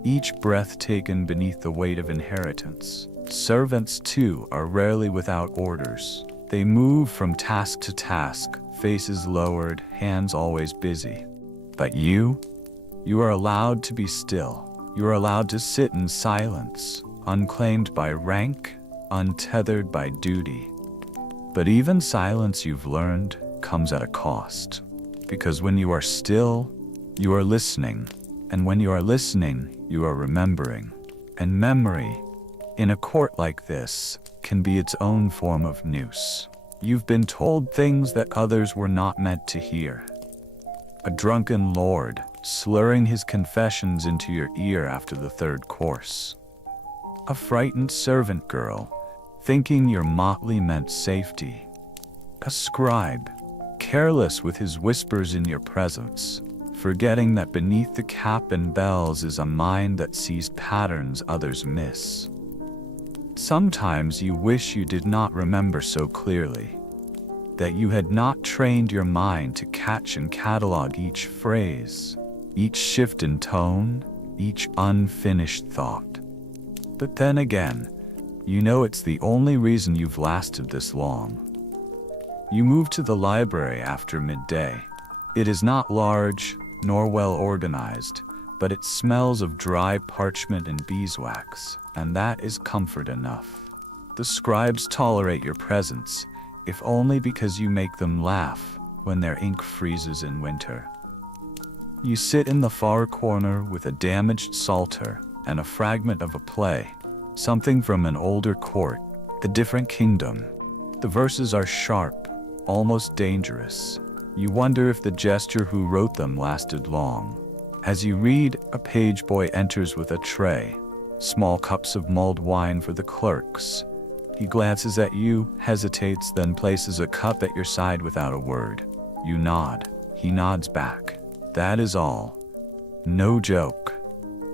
each breath taken beneath the weight of inheritance. Servants, too, are rarely without orders. They move from task to task, faces lowered, hands always busy. But you are allowed to be still. You are allowed to sit in silence, unclaimed by rank, untethered by duty. But even silence, you've learned, comes at a cost. Because when you are still, you are listening. And when you are listening, you are remembering. And memory, in a court like this, can be its own form of noose. You've been told things that others were not meant to hear. A drunken lord, slurring his confessions into your ear after the third course. A frightened servant girl, thinking your motley meant safety. A scribe, careless with his whispers in your presence, forgetting that beneath the cap and bells is a mind that sees patterns others miss. Sometimes you wish you did not remember so clearly, that you had not trained your mind to catch and catalog each phrase, each shift in tone, each unfinished thought. But then again, you know it's the only reason you've lasted this long. You move to the library after midday. It is not large, nor well organized, but it smells of dry parchment and beeswax, and that is comfort enough. The scribes tolerate your presence, if only because you make them laugh when their ink freezes in winter. You sit in the far corner with a damaged psalter and a fragment of a play, something from an older court, a different kingdom. The verses are sharp, almost dangerous. You wonder if the jester who wrote them lasted long. As you read, a page boy enters with a tray, small cups of mulled wine for the clerks. He glances at you, hesitates, then places a cup at your side without a word. You nod. He nods back. That is all. No joke.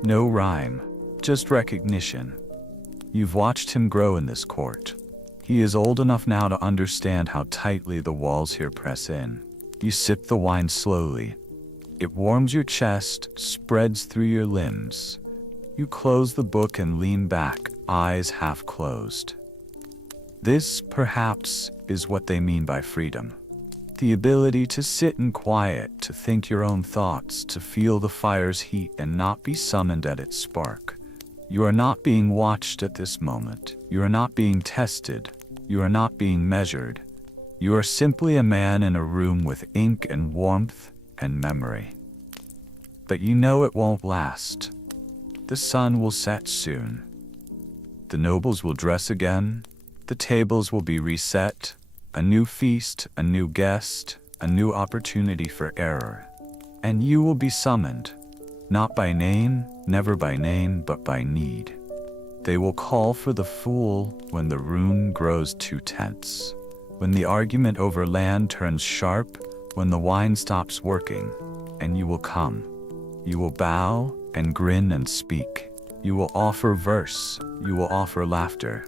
No rhyme. Just recognition. You've watched him grow in this court. He is old enough now to understand how tightly the walls here press in. You sip the wine slowly. It warms your chest, spreads through your limbs. You close the book and lean back, eyes half closed. This, perhaps, is what they mean by freedom. The ability to sit in quiet, to think your own thoughts, to feel the fire's heat and not be summoned at its spark. You are not being watched at this moment. You are not being tested. You are not being measured. You are simply a man in a room with ink and warmth and memory. But you know it won't last. The sun will set soon. The nobles will dress again. The tables will be reset. A new feast, a new guest, a new opportunity for error. And you will be summoned, not by name, never by name, but by need. They will call for the fool when the room grows too tense, when the argument over land turns sharp, when the wine stops working, and you will come. You will bow and grin and speak. You will offer verse. You will offer laughter.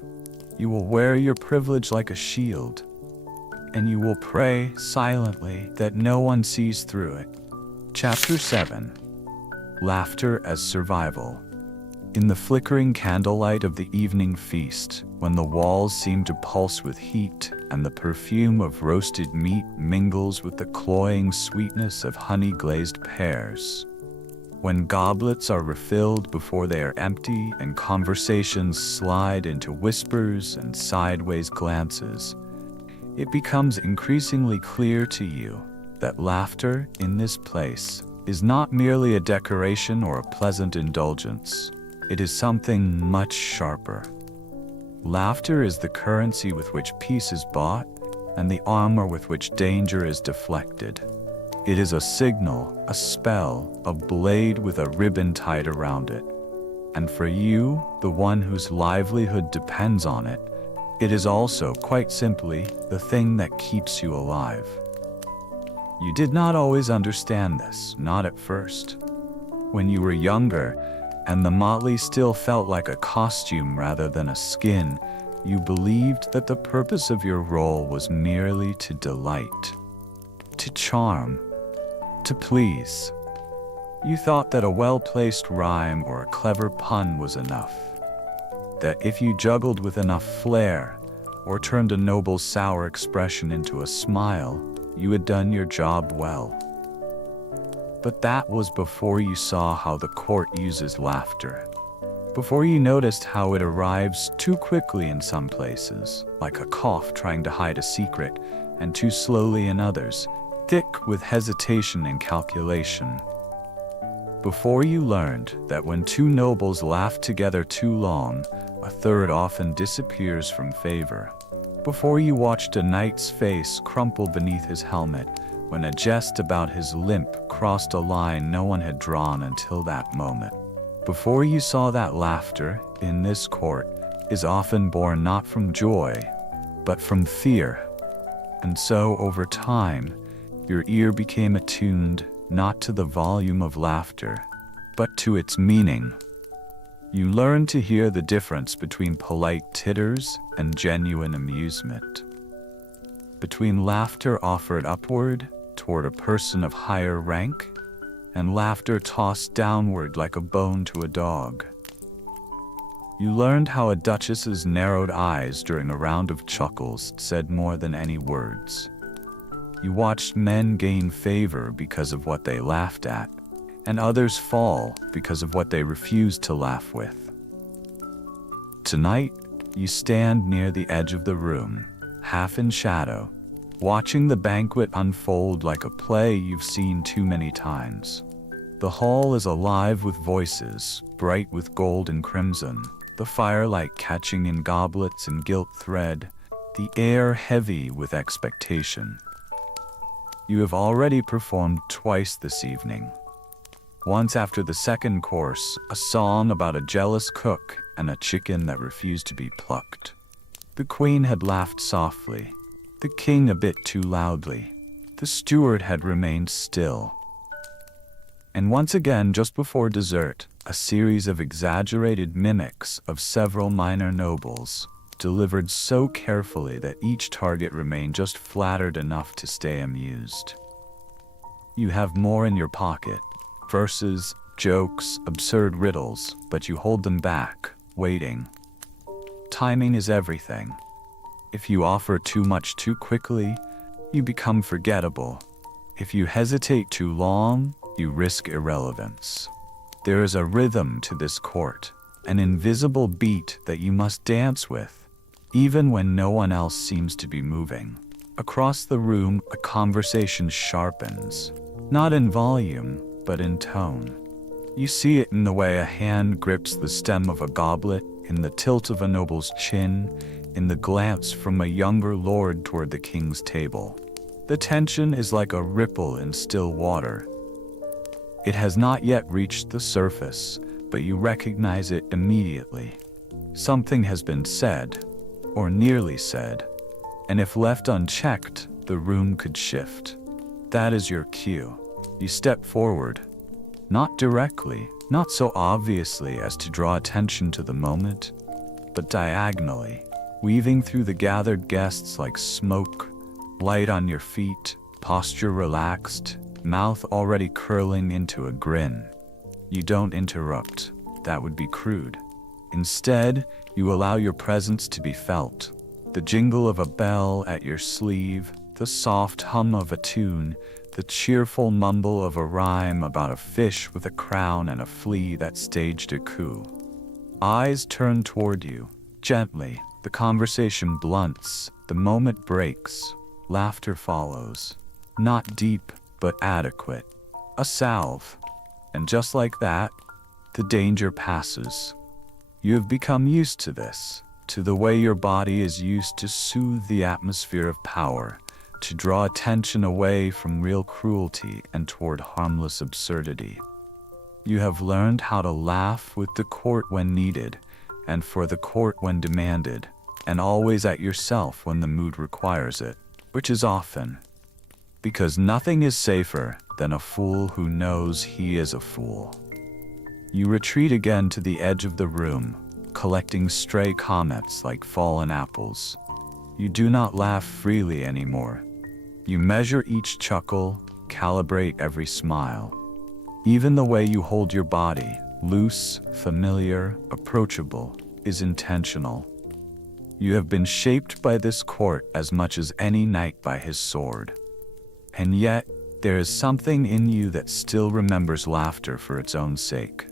You will wear your privilege like a shield. And you will pray silently that no one sees through it. Chapter 7. Laughter as Survival. In the flickering candlelight of the evening feast, when the walls seem to pulse with heat and the perfume of roasted meat mingles with the cloying sweetness of honey-glazed pears, when goblets are refilled before they are empty and conversations slide into whispers and sideways glances, it becomes increasingly clear to you that laughter in this place is not merely a decoration or a pleasant indulgence. It is something much sharper. Laughter is the currency with which peace is bought and the armor with which danger is deflected. It is a signal, a spell, a blade with a ribbon tied around it. And for you, the one whose livelihood depends on it, it is also, quite simply, the thing that keeps you alive. You did not always understand this, not at first. When you were younger, and the motley still felt like a costume rather than a skin, you believed that the purpose of your role was merely to delight, to charm, to please. You thought that a well-placed rhyme or a clever pun was enough. That if you juggled with enough flair, or turned a noble sour expression into a smile, you had done your job well. But that was before you saw how the court uses laughter. Before you noticed how it arrives too quickly in some places, like a cough trying to hide a secret, and too slowly in others, thick with hesitation and calculation. Before you learned that when two nobles laugh together too long, a third often disappears from favor. Before you watched a knight's face crumple beneath his helmet, when a jest about his limp crossed a line no one had drawn until that moment. Before you saw that laughter, in this court, is often born not from joy, but from fear. And so, over time, your ear became attuned not to the volume of laughter, but to its meaning. You learned to hear the difference between polite titters and genuine amusement, between laughter offered upward toward a person of higher rank and laughter tossed downward like a bone to a dog. You learned how a duchess's narrowed eyes during a round of chuckles said more than any words. You watched men gain favor because of what they laughed at, and others fall because of what they refused to laugh with. Tonight, you stand near the edge of the room, half in shadow, watching the banquet unfold like a play you've seen too many times. The hall is alive with voices, bright with gold and crimson, the firelight catching in goblets and gilt thread, the air heavy with expectation. You have already performed twice this evening. Once after the second course, a song about a jealous cook and a chicken that refused to be plucked. The queen had laughed softly, the king a bit too loudly. The steward had remained still. And once again, just before dessert, a series of exaggerated mimics of several minor nobles, delivered so carefully that each target remained just flattered enough to stay amused. You have more in your pocket, verses, jokes, absurd riddles, but you hold them back, waiting. Timing is everything. If you offer too much too quickly, you become forgettable. If you hesitate too long, you risk irrelevance. There is a rhythm to this court, an invisible beat that you must dance with, even when no one else seems to be moving. Across the room, a conversation sharpens, not in volume, but in tone. You see it in the way a hand grips the stem of a goblet, in the tilt of a noble's chin, in the glance from a younger lord toward the king's table. The tension is like a ripple in still water. It has not yet reached the surface, but you recognize it immediately. Something has been said, or nearly said, and if left unchecked, the room could shift. That is your cue. You step forward, not directly, not so obviously as to draw attention to the moment, but diagonally, weaving through the gathered guests like smoke, light on your feet, posture relaxed, mouth already curling into a grin. You don't interrupt. That would be crude. Instead, you allow your presence to be felt. The jingle of a bell at your sleeve, the soft hum of a tune, the cheerful mumble of a rhyme about a fish with a crown and a flea that staged a coup. Eyes turn toward you, gently. The conversation blunts, the moment breaks, laughter follows. Not deep, but adequate. A salve. And just like that, the danger passes. You have become used to this, to the way your body is used to soothe the atmosphere of power, to draw attention away from real cruelty and toward harmless absurdity. You have learned how to laugh with the court when needed, and for the court when demanded, and always at yourself when the mood requires it, which is often. Because nothing is safer than a fool who knows he is a fool. You retreat again to the edge of the room, collecting stray comments like fallen apples. You do not laugh freely anymore. You measure each chuckle, calibrate every smile. Even the way you hold your body, loose, familiar, approachable, is intentional. You have been shaped by this court as much as any knight by his sword. And yet, there is something in you that still remembers laughter for its own sake.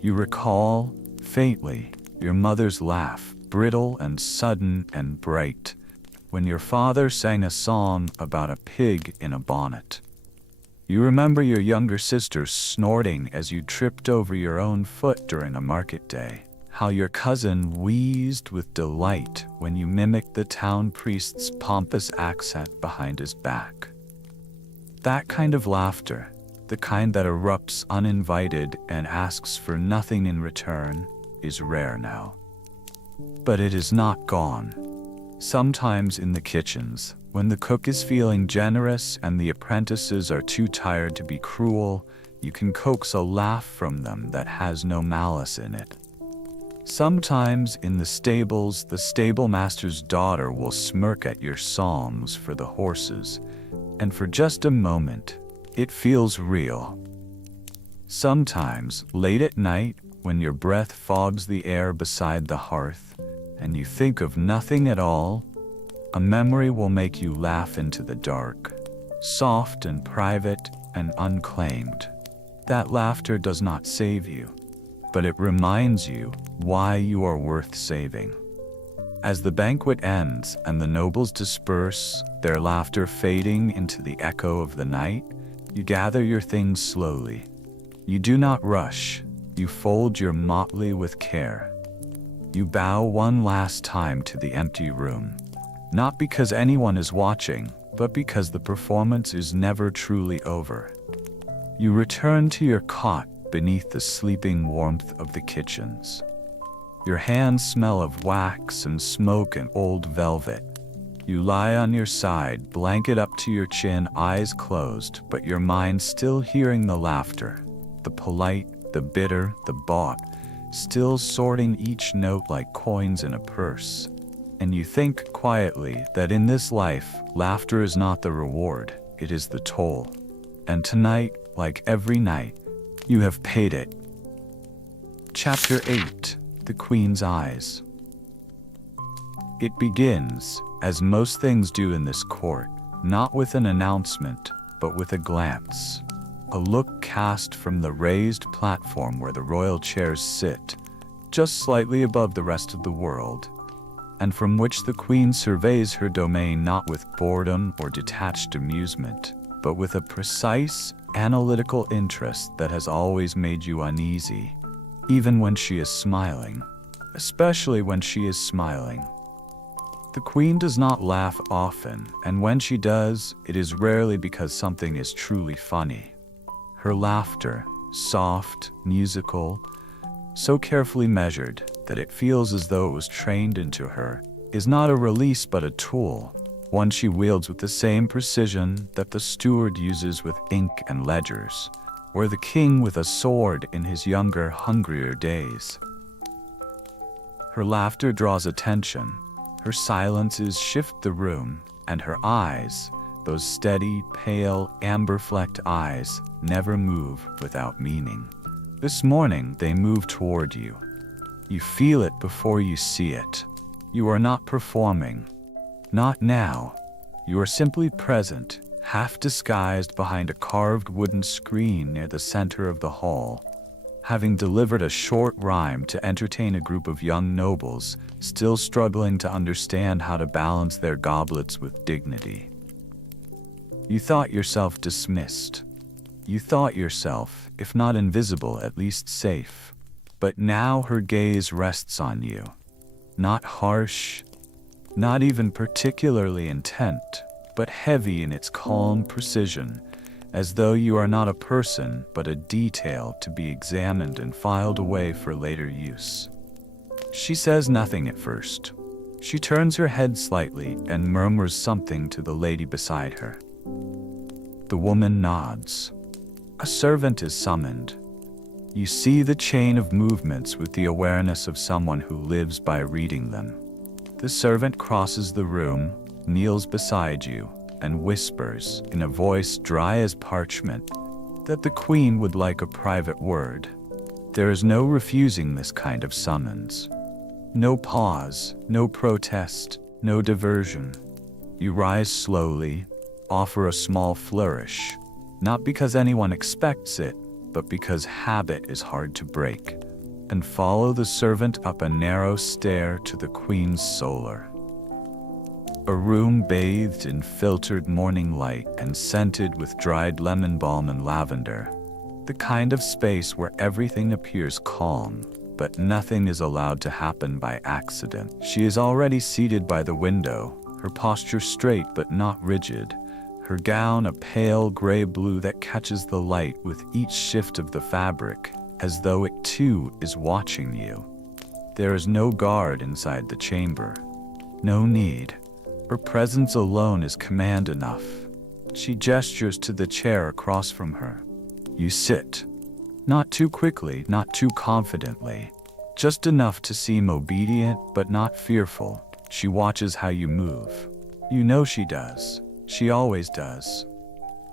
You recall, faintly, your mother's laugh, brittle and sudden and bright, when your father sang a song about a pig in a bonnet. You remember your younger sister snorting as you tripped over your own foot during a market day. How your cousin wheezed with delight when you mimicked the town priest's pompous accent behind his back. That kind of laughter, the kind that erupts uninvited and asks for nothing in return, is rare now. But it is not gone. Sometimes in the kitchens, when the cook is feeling generous and the apprentices are too tired to be cruel, you can coax a laugh from them that has no malice in it. Sometimes in the stables, the stable master's daughter will smirk at your songs for the horses, and for just a moment, it feels real. Sometimes, late at night, when your breath fogs the air beside the hearth, and you think of nothing at all, a memory will make you laugh into the dark, soft and private and unclaimed. That laughter does not save you, but it reminds you why you are worth saving. As the banquet ends and the nobles disperse, their laughter fading into the echo of the night, you gather your things slowly. You do not rush. You fold your motley with care. You bow one last time to the empty room, not because anyone is watching, but because the performance is never truly over. You return to your cot beneath the sleeping warmth of the kitchens. Your hands smell of wax and smoke and old velvet. You lie on your side, blanket up to your chin, eyes closed, but your mind still hearing the laughter, the polite, the bitter, the bought, still sorting each note like coins in a purse. And you think quietly that in this life, laughter is not the reward, it is the toll. And tonight, like every night, you have paid it. Chapter 8. The Queen's Eyes. It begins, as most things do in this court, not with an announcement, but with a glance. A look cast from the raised platform where the royal chairs sit, just slightly above the rest of the world, and from which the Queen surveys her domain not with boredom or detached amusement, but with a precise, analytical interest that has always made you uneasy, even when she is smiling, especially when she is smiling. The Queen does not laugh often, and when she does, it is rarely because something is truly funny. Her laughter, soft, musical, so carefully measured that it feels as though it was trained into her, is not a release but a tool, one she wields with the same precision that the steward uses with ink and ledgers, or the king with a sword in his younger, hungrier days. Her laughter draws attention, her silences shift the room, and her eyes, those steady, pale, amber-flecked eyes, never move without meaning. This morning they move toward you. You feel it before you see it. You are not performing. Not now. You are simply present, half disguised behind a carved wooden screen near the center of the hall, having delivered a short rhyme to entertain a group of young nobles still struggling to understand how to balance their goblets with dignity. You thought yourself dismissed. You thought yourself, if not invisible, at least safe. But now her gaze rests on you. Not harsh, not even particularly intent, but heavy in its calm precision, as though you are not a person, but a detail to be examined and filed away for later use. She says nothing at first. She turns her head slightly and murmurs something to the lady beside her. The woman nods. A servant is summoned. You see the chain of movements with the awareness of someone who lives by reading them. The servant crosses the room, kneels beside you, and whispers, in a voice dry as parchment, that the Queen would like a private word. There is no refusing this kind of summons. No pause, no protest, no diversion. You rise slowly, offer a small flourish, not because anyone expects it, but because habit is hard to break, and follow the servant up a narrow stair to the Queen's solar. A room bathed in filtered morning light and scented with dried lemon balm and lavender. The kind of space where everything appears calm, but nothing is allowed to happen by accident. She is already seated by the window, her posture straight but not rigid, her gown a pale gray-blue that catches the light with each shift of the fabric, as though it too is watching you. There is no guard inside the chamber. No need. Her presence alone is command enough. She gestures to the chair across from her. You sit. Not too quickly, not too confidently. Just enough to seem obedient, but not fearful. She watches how you move. You know she does. She always does.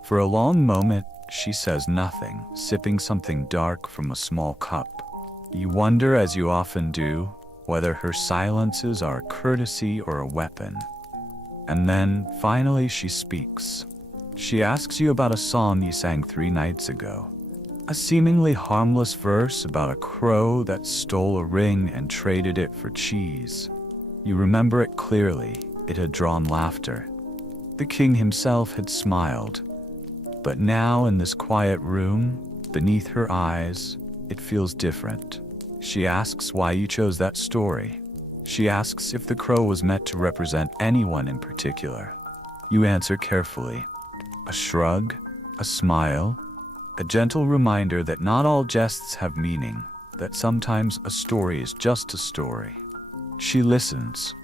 For a long moment, she says nothing, sipping something dark from a small cup. You wonder, as you often do, whether her silences are a courtesy or a weapon. And then, finally, she speaks. She asks you about a song you sang 3 nights ago. A seemingly harmless verse about a crow that stole a ring and traded it for cheese. You remember it clearly. It had drawn laughter. The king himself had smiled. But now in this quiet room, beneath her eyes, it feels different. She asks why you chose that story. She asks if the crow was meant to represent anyone in particular. You answer carefully. A shrug, a smile, a gentle reminder that not all jests have meaning, that sometimes a story is just a story. She listens,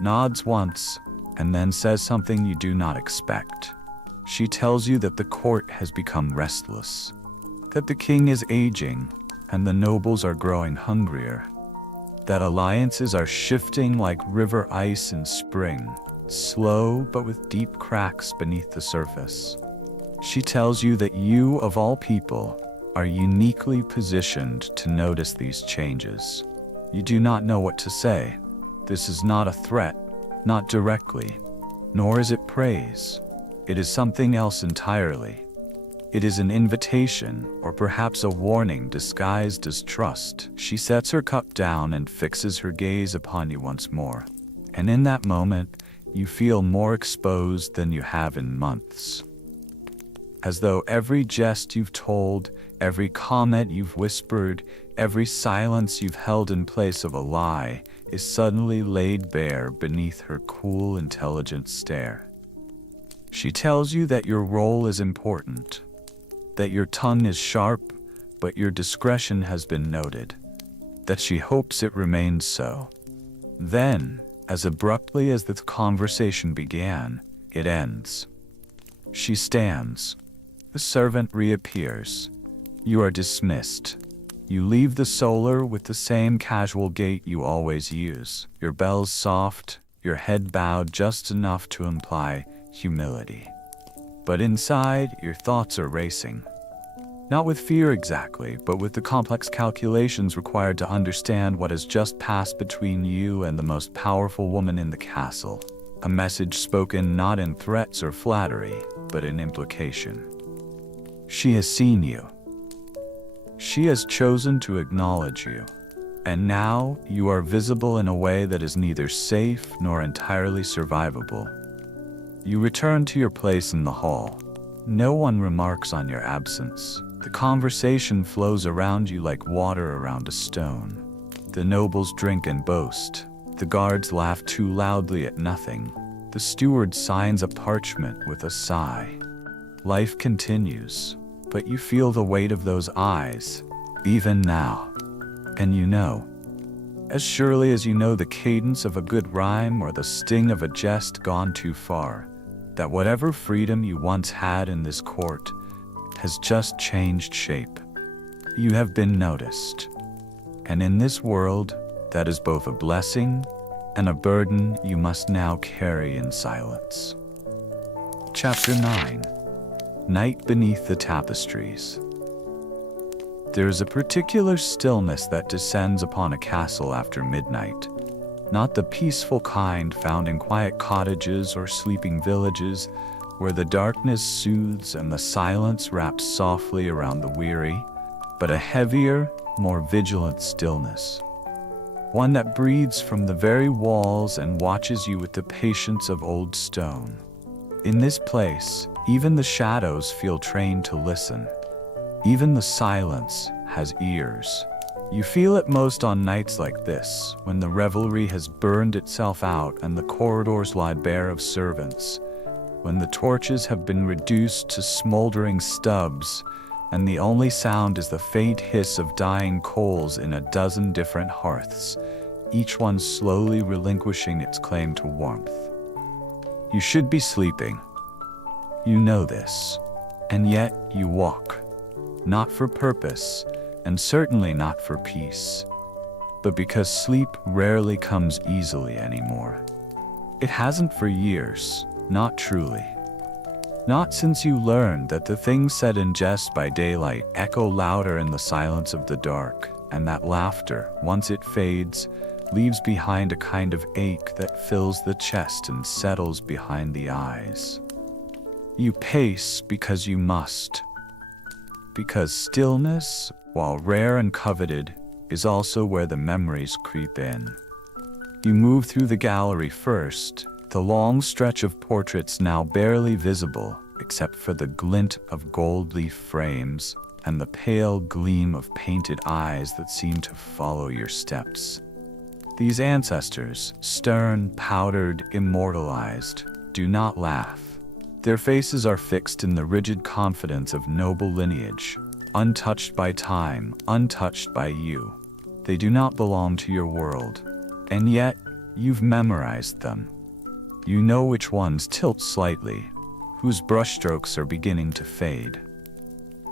nods once, and then says something you do not expect. She tells you that the court has become restless, that the king is aging, and the nobles are growing hungrier, that alliances are shifting like river ice in spring, slow but with deep cracks beneath the surface. She tells you that you, of all people, are uniquely positioned to notice these changes. You do not know what to say. This is not a threat, not directly, nor is it praise. It is something else entirely. It is an invitation, or perhaps a warning disguised as trust. She sets her cup down and fixes her gaze upon you once more. And in that moment, you feel more exposed than you have in months. As though every jest you've told, every comment you've whispered, every silence you've held in place of a lie is suddenly laid bare beneath her cool, intelligent stare. She tells you that your role is important, that your tongue is sharp, but your discretion has been noted, that she hopes it remains so. Then, as abruptly as the conversation began, it ends. She stands. The servant reappears. You are dismissed. You leave the solar with the same casual gait you always use, your bells soft, your head bowed just enough to imply humility. But inside, your thoughts are racing. Not with fear exactly, but with the complex calculations required to understand what has just passed between you and the most powerful woman in the castle. A message spoken not in threats or flattery, but in implication. She has seen you. She has chosen to acknowledge you. And now you are visible in a way that is neither safe nor entirely survivable. You return to your place in the hall. No one remarks on your absence. The conversation flows around you like water around a stone. The nobles drink and boast. The guards laugh too loudly at nothing. The steward signs a parchment with a sigh. Life continues, but you feel the weight of those eyes, even now. And you know, as surely as you know the cadence of a good rhyme or the sting of a jest gone too far, that whatever freedom you once had in this court has just changed shape. You have been noticed. And in this world, that is both a blessing and a burden you must now carry in silence. Chapter 9. Night Beneath the Tapestries. There is a particular stillness that descends upon a castle after midnight. Not the peaceful kind found in quiet cottages or sleeping villages, where the darkness soothes and the silence wraps softly around the weary, but a heavier, more vigilant stillness. One that breathes from the very walls and watches you with the patience of old stone. In this place, even the shadows feel trained to listen. Even the silence has ears. You feel it most on nights like this, when the revelry has burned itself out and the corridors lie bare of servants, when the torches have been reduced to smoldering stubs, and the only sound is the faint hiss of dying coals in a dozen different hearths, each one slowly relinquishing its claim to warmth. You should be sleeping. You know this, and yet you walk, not for purpose, and certainly not for peace, but because sleep rarely comes easily anymore. It hasn't for years, not truly. Not since you learned that the things said in jest by daylight echo louder in the silence of the dark, and that laughter, once it fades, leaves behind a kind of ache that fills the chest and settles behind the eyes. You pace because you must. Because stillness, while rare and coveted, is also where the memories creep in. You move through the gallery first, the long stretch of portraits now barely visible except for the glint of gold leaf frames and the pale gleam of painted eyes that seem to follow your steps. These ancestors, stern, powdered, immortalized, do not laugh. Their faces are fixed in the rigid confidence of noble lineage, untouched by time, untouched by you. They do not belong to your world, and yet you've memorized them. You know which ones tilt slightly, whose brushstrokes are beginning to fade.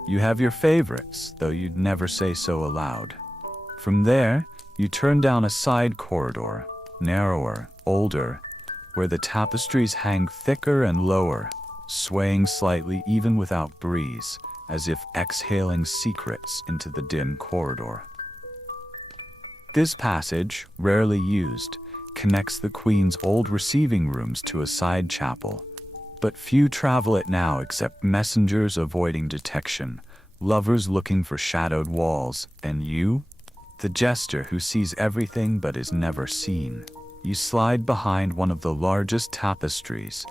You have your favorites, though you'd never say so aloud. From there, you turn down a side corridor, narrower, older, where the tapestries hang thicker and lower, swaying slightly even without breeze, as if exhaling secrets into the dim corridor. This passage, rarely used, connects the Queen's old receiving rooms to a side chapel, but few travel it now except messengers avoiding detection, lovers looking for shadowed walls, and you, the jester who sees everything but is never seen. You slide behind one of the largest tapestries,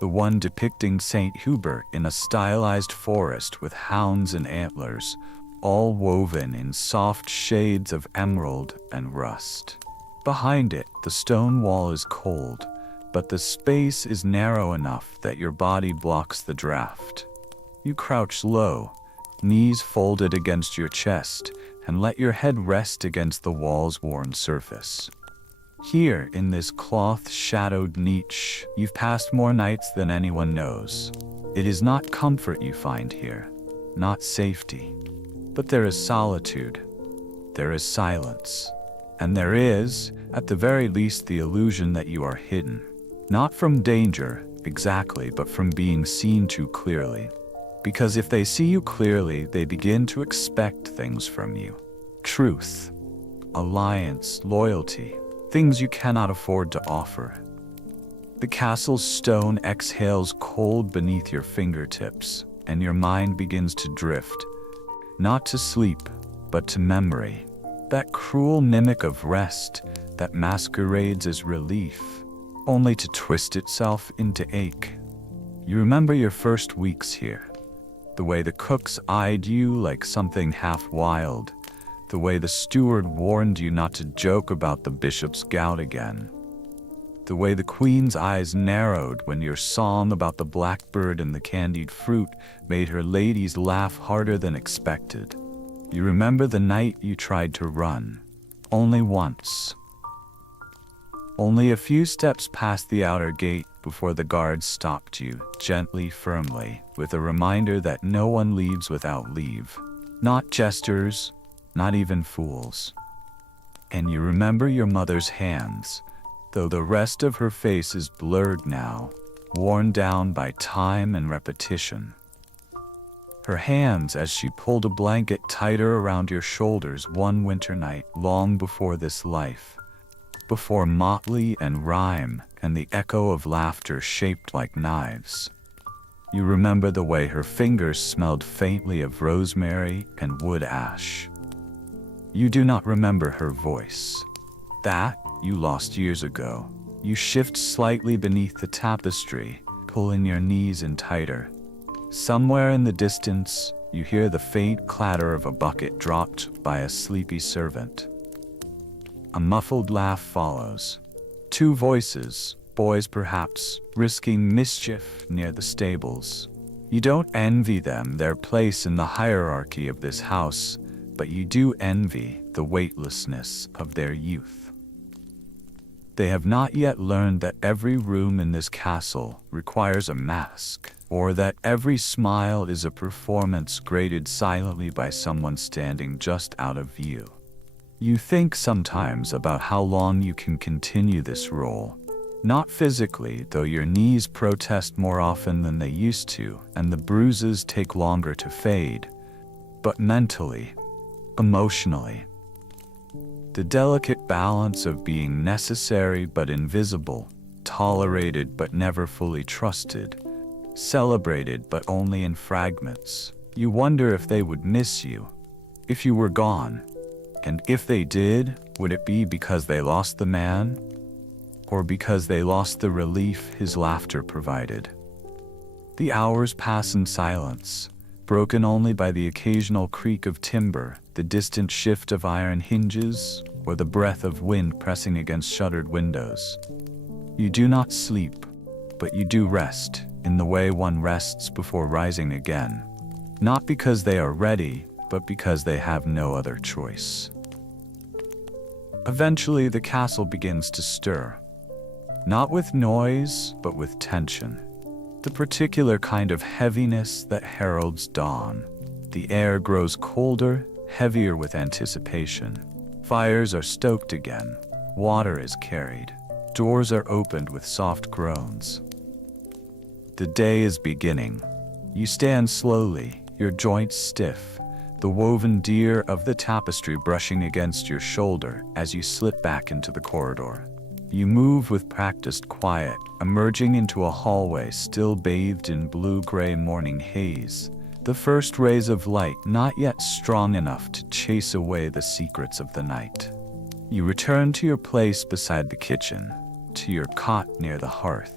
the one depicting Saint Hubert in a stylized forest with hounds and antlers, all woven in soft shades of emerald and rust. Behind it, the stone wall is cold, but the space is narrow enough that your body blocks the draft. You crouch low, knees folded against your chest, and let your head rest against the wall's worn surface. Here, in this cloth-shadowed niche, you've passed more nights than anyone knows. It is not comfort you find here, not safety. But there is solitude, there is silence, and there is, at the very least, the illusion that you are hidden. Not from danger, exactly, but from being seen too clearly. Because if they see you clearly, they begin to expect things from you. Truth, alliance, loyalty, things you cannot afford to offer. The castle's stone exhales cold beneath your fingertips, and your mind begins to drift, not to sleep, but to memory. That cruel mimic of rest that masquerades as relief, only to twist itself into ache. You remember your first weeks here, the way the cooks eyed you like something half wild, the way the steward warned you not to joke about the bishop's gout again, the way the Queen's eyes narrowed when your song about the blackbird and the candied fruit made her ladies laugh harder than expected. You remember the night you tried to run, only once. Only a few steps past the outer gate before the guards stopped you, gently, firmly, with a reminder that no one leaves without leave. Not jesters, not even fools. And you remember your mother's hands, though the rest of her face is blurred now, worn down by time and repetition. Her hands as she pulled a blanket tighter around your shoulders one winter night long before this life, before motley and rhyme and the echo of laughter shaped like knives. You remember the way her fingers smelled faintly of rosemary and wood ash. You do not remember her voice. That you lost years ago. You shift slightly beneath the tapestry, pulling your knees in tighter. Somewhere in the distance, you hear the faint clatter of a bucket dropped by a sleepy servant. A muffled laugh follows. Two voices, boys perhaps, risking mischief near the stables. You don't envy them their place in the hierarchy of this house, but you do envy the weightlessness of their youth. They have not yet learned that every room in this castle requires a mask, or that every smile is a performance graded silently by someone standing just out of view. You think sometimes about how long you can continue this role. Not physically, though your knees protest more often than they used to, and the bruises take longer to fade, but mentally, emotionally. The delicate balance of being necessary but invisible, tolerated but never fully trusted, celebrated but only in fragments. You wonder if they would miss you, if you were gone. And if they did, would it be because they lost the man? or because they lost the relief his laughter provided. The hours pass in silence, broken only by the occasional creak of timber, the distant shift of iron hinges, or the breath of wind pressing against shuttered windows. You do not sleep, but you do rest, in the way one rests before rising again, not because they are ready, but because they have no other choice. Eventually, the castle begins to stir, not with noise, but with tension. The particular kind of heaviness that heralds dawn. The air grows colder, heavier with anticipation. Fires are stoked again. Water is carried. Doors are opened with soft groans. The day is beginning. You stand slowly, your joints stiff, the woven deer of the tapestry brushing against your shoulder as you slip back into the corridor. You move with practiced quiet, emerging into a hallway still bathed in blue-gray morning haze, the first rays of light not yet strong enough to chase away the secrets of the night. You return to your place beside the kitchen, to your cot near the hearth.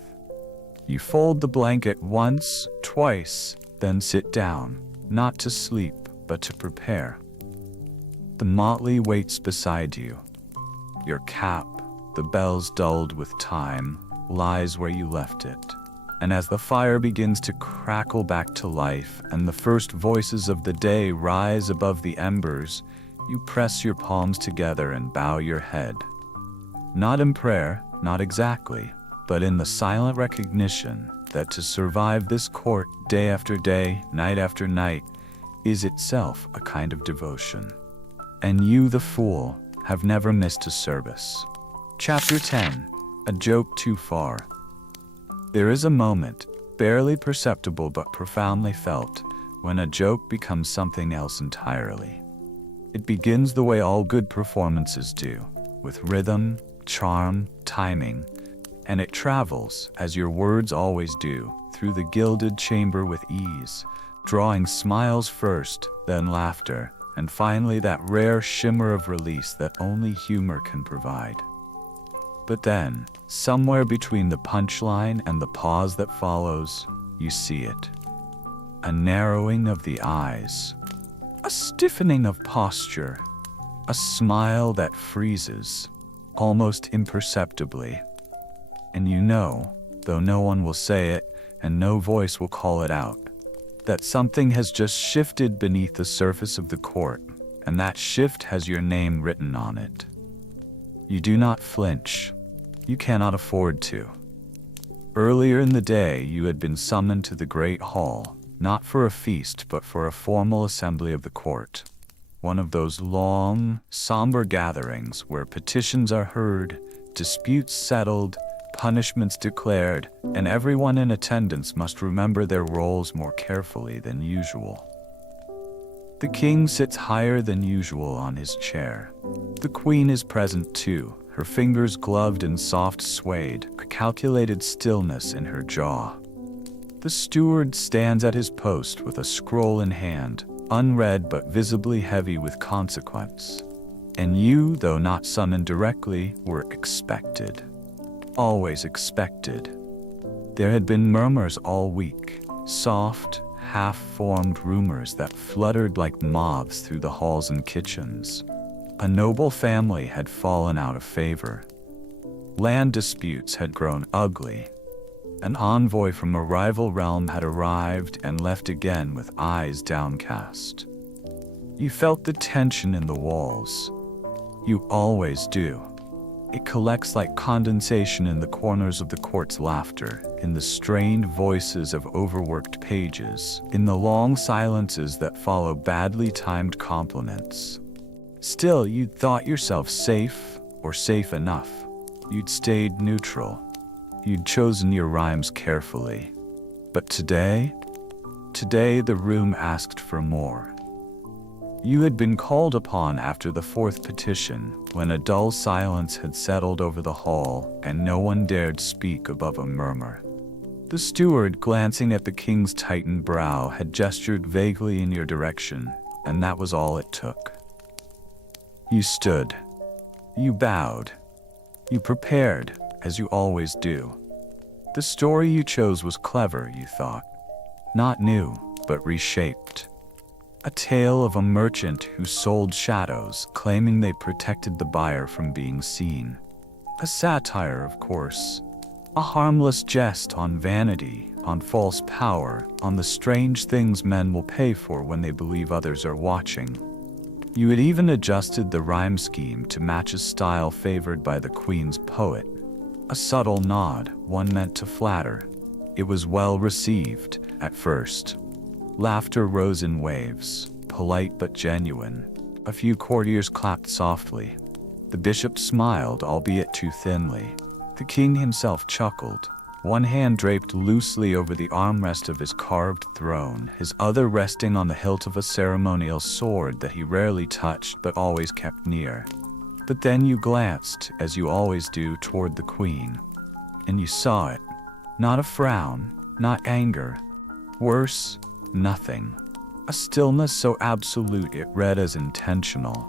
You fold the blanket once, twice, then sit down, not to sleep, but to prepare. The motley waits beside you. Your cap, the bells dulled with time, lies where you left it. And as the fire begins to crackle back to life and the first voices of the day rise above the embers, you press your palms together and bow your head. Not in prayer, not exactly, but in the silent recognition that to survive this court day after day, night after night, is itself a kind of devotion. And you, the fool, have never missed a service. Chapter 10. A Joke Too Far. There is a moment, barely perceptible but profoundly felt, when a joke becomes something else entirely. It begins the way all good performances do, with rhythm, charm, timing, and it travels, as your words always do, through the gilded chamber with ease, drawing smiles first, then laughter, and finally that rare shimmer of release that only humor can provide. But then, somewhere between the punchline and the pause that follows, you see it. A narrowing of the eyes, a stiffening of posture, a smile that freezes, almost imperceptibly. And you know, though no one will say it and no voice will call it out, that something has just shifted beneath the surface of the court, and that shift has your name written on it. You do not flinch. You cannot afford to. Earlier in the day, you had been summoned to the great hall, not for a feast, but for a formal assembly of the court. One of those long, somber gatherings where petitions are heard, disputes settled, punishments declared, and everyone in attendance must remember their roles more carefully than usual. The king sits higher than usual on his chair. The queen is present too, her fingers gloved in soft suede, a calculated stillness in her jaw. The steward stands at his post with a scroll in hand, unread but visibly heavy with consequence. And you, though not summoned directly, were expected. Always expected. There had been murmurs all week, soft, half-formed rumors that fluttered like moths through the halls and kitchens. A noble family had fallen out of favor. Land disputes had grown ugly. An envoy from a rival realm had arrived and left again with eyes downcast. You felt the tension in the walls. You always do. It collects like condensation in the corners of the court's laughter, in the strained voices of overworked pages, in the long silences that follow badly timed compliments. Still, you'd thought yourself safe, or safe enough. You'd stayed neutral. You'd chosen your rhymes carefully. But today the room asked for more. You had been called upon after the fourth petition, when a dull silence had settled over the hall and no one dared speak above a murmur. The steward, glancing at the king's tightened brow, had gestured vaguely in your direction, and that was all it took. You stood. You bowed. You prepared, as you always do. The story you chose was clever, you thought. Not new, but reshaped. A tale of a merchant who sold shadows, claiming they protected the buyer from being seen. A satire, of course. A harmless jest on vanity, on false power, on the strange things men will pay for when they believe others are watching. You had even adjusted the rhyme scheme to match a style favored by the Queen's poet. A subtle nod, one meant to flatter. It was well received, at first. Laughter rose in waves, polite but genuine. A few courtiers clapped softly. The bishop smiled, albeit too thinly. The king himself chuckled, one hand draped loosely over the armrest of his carved throne, his other resting on the hilt of a ceremonial sword that he rarely touched but always kept near. But then you glanced, as you always do, toward the queen, and you saw it. Not a frown, not anger. Worse, nothing. A stillness so absolute it read as intentional.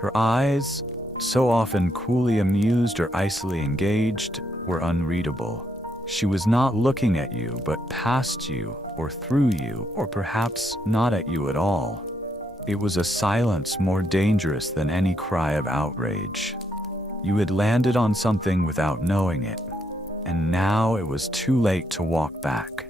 Her eyes, so often coolly amused or icily engaged, were unreadable. She was not looking at you, but past you, or through you, or perhaps not at you at all. It was a silence more dangerous than any cry of outrage. You had landed on something without knowing it, and now it was too late to walk back.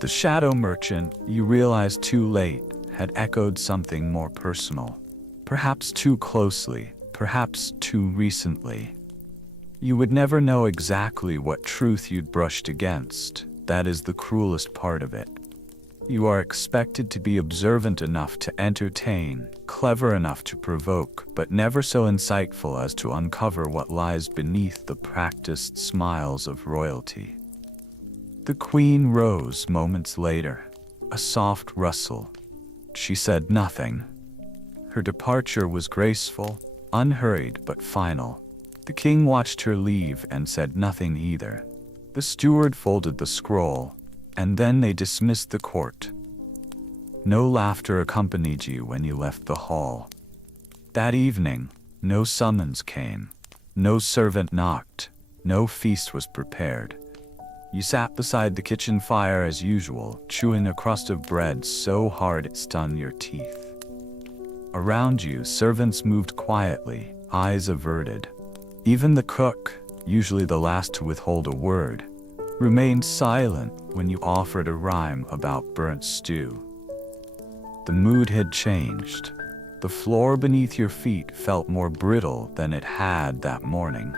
The shadow merchant, you realized too late, had echoed something more personal. Perhaps too closely, perhaps too recently. You would never know exactly what truth you'd brushed against. That is the cruelest part of it. You are expected to be observant enough to entertain, clever enough to provoke, but never so insightful as to uncover what lies beneath the practiced smiles of royalty. The queen rose moments later, a soft rustle. She said nothing. Her departure was graceful, unhurried but final. The king watched her leave and said nothing either. The steward folded the scroll, and then they dismissed the court. No laughter accompanied you when you left the hall. That evening, no summons came, no servant knocked, no feast was prepared. You sat beside the kitchen fire as usual, chewing a crust of bread so hard it stung your teeth. Around you, servants moved quietly, eyes averted. Even the cook, usually the last to withhold a word, remained silent when you offered a rhyme about burnt stew. The mood had changed. The floor beneath your feet felt more brittle than it had that morning.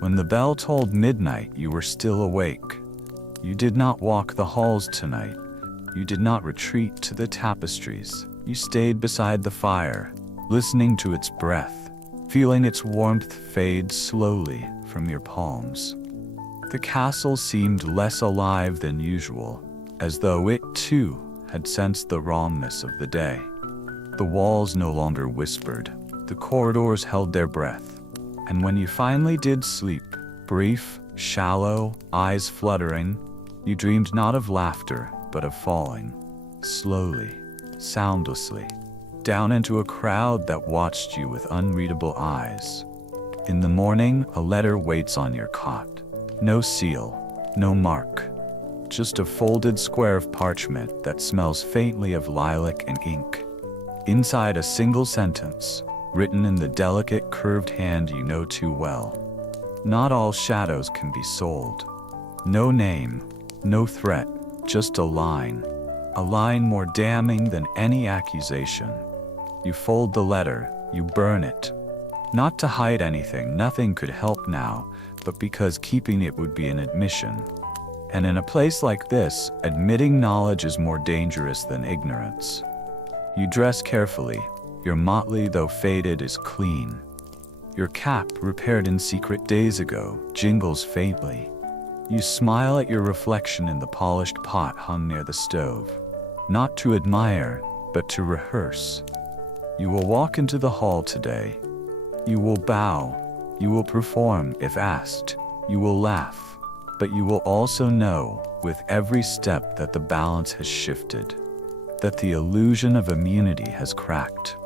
When the bell tolled midnight, you were still awake. You did not walk the halls tonight. You did not retreat to the tapestries. You stayed beside the fire, listening to its breath, feeling its warmth fade slowly from your palms. The castle seemed less alive than usual, as though it, too, had sensed the wrongness of the day. The walls no longer whispered. The corridors held their breath. And when you finally did sleep, brief, shallow, eyes fluttering, you dreamed not of laughter, but of falling, slowly, soundlessly, down into a crowd that watched you with unreadable eyes. In the morning, a letter waits on your cot. No seal, no mark, just a folded square of parchment that smells faintly of lilac and ink. Inside, a single sentence, written in the delicate, curved hand you know too well. Not all shadows can be sold. No name, no threat, just a line more damning than any accusation. You fold the letter, you burn it. Not to hide anything, nothing could help now, but because keeping it would be an admission. And in a place like this, admitting knowledge is more dangerous than ignorance. You dress carefully. Your motley, though faded, is clean. Your cap, repaired in secret days ago, jingles faintly. You smile at your reflection in the polished pot hung near the stove. Not to admire, but to rehearse. You will walk into the hall today. You will bow. You will perform if asked. You will laugh. But you will also know, with every step, that the balance has shifted. That the illusion of immunity has cracked.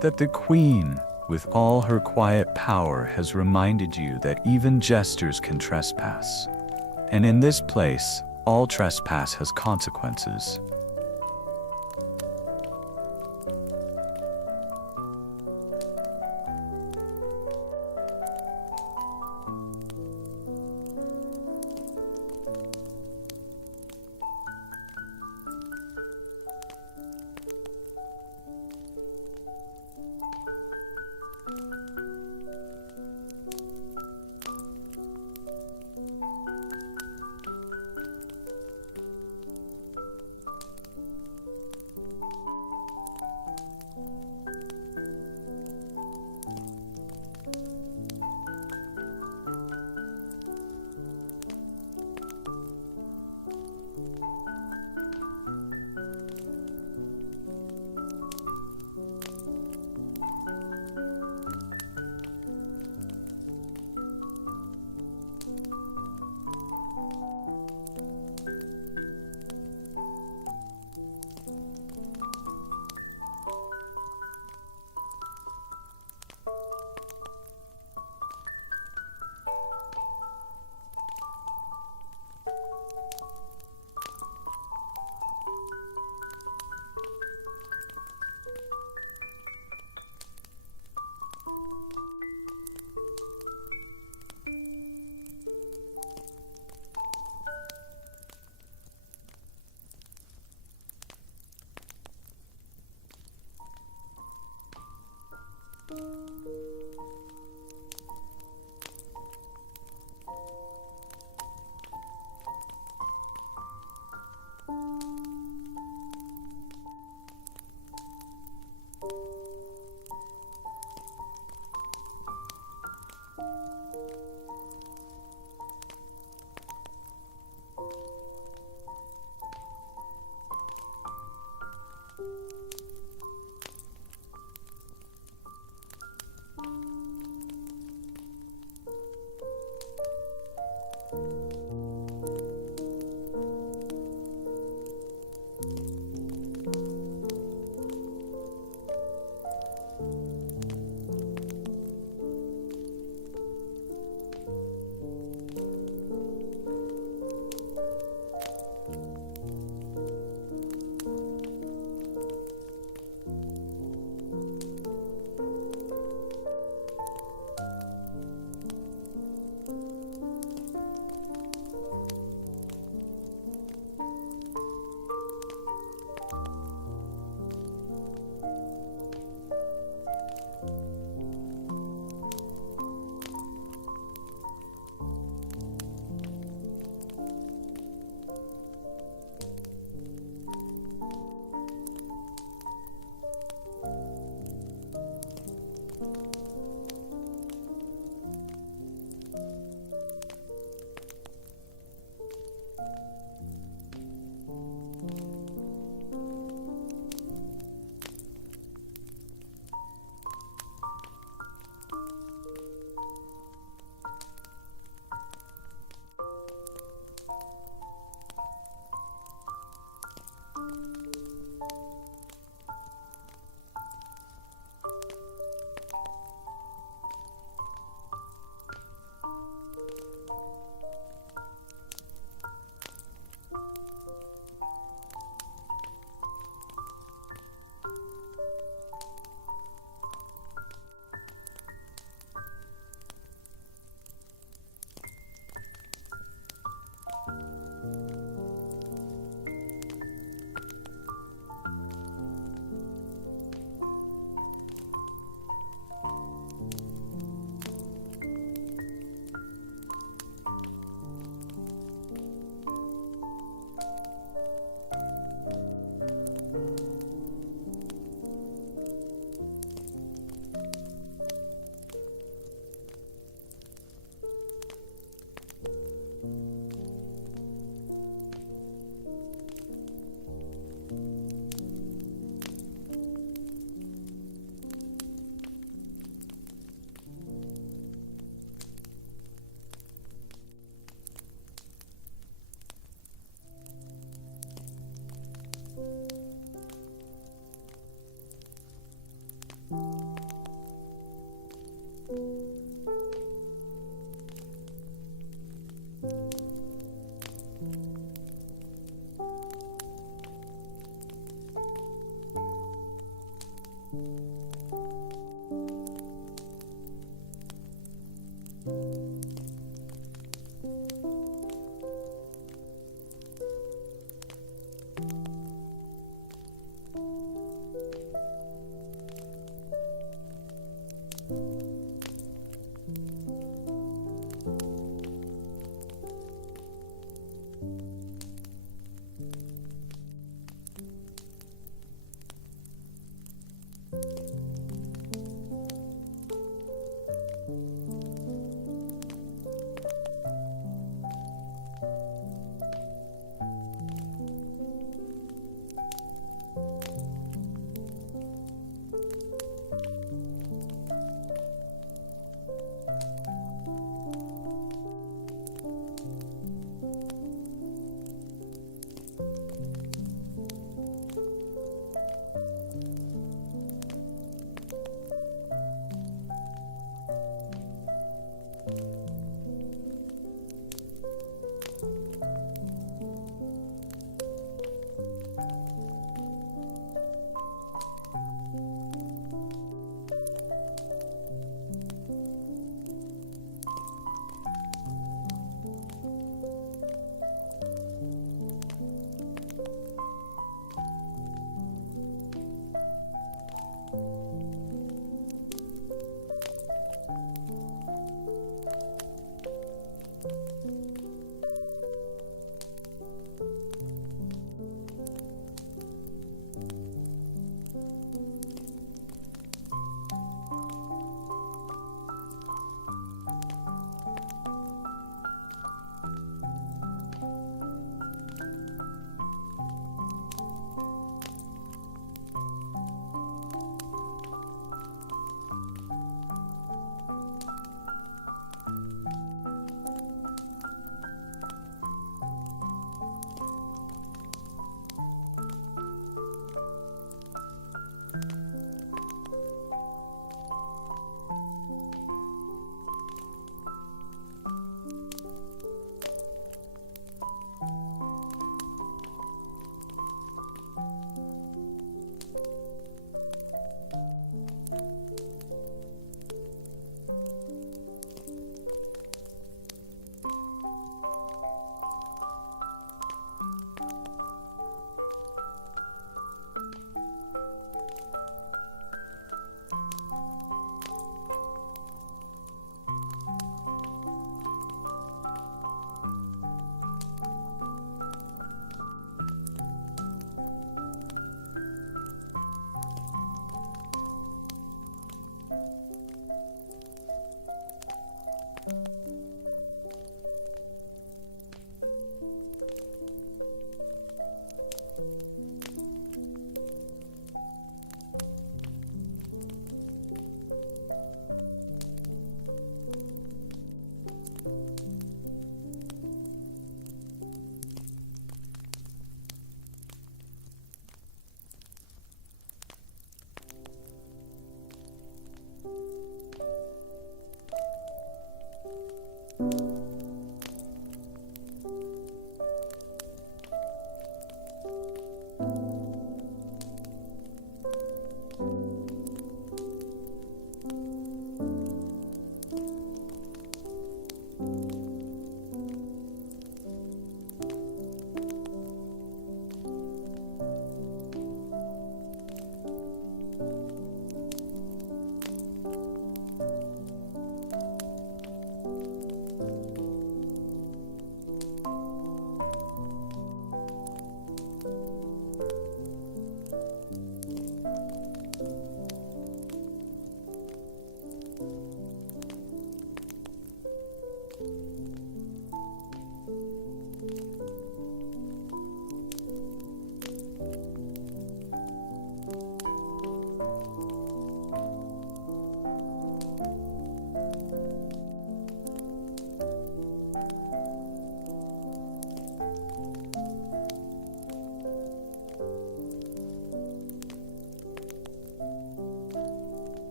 That the queen, with all her quiet power, has reminded you that even jesters can trespass. And in this place, all trespass has consequences.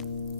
you.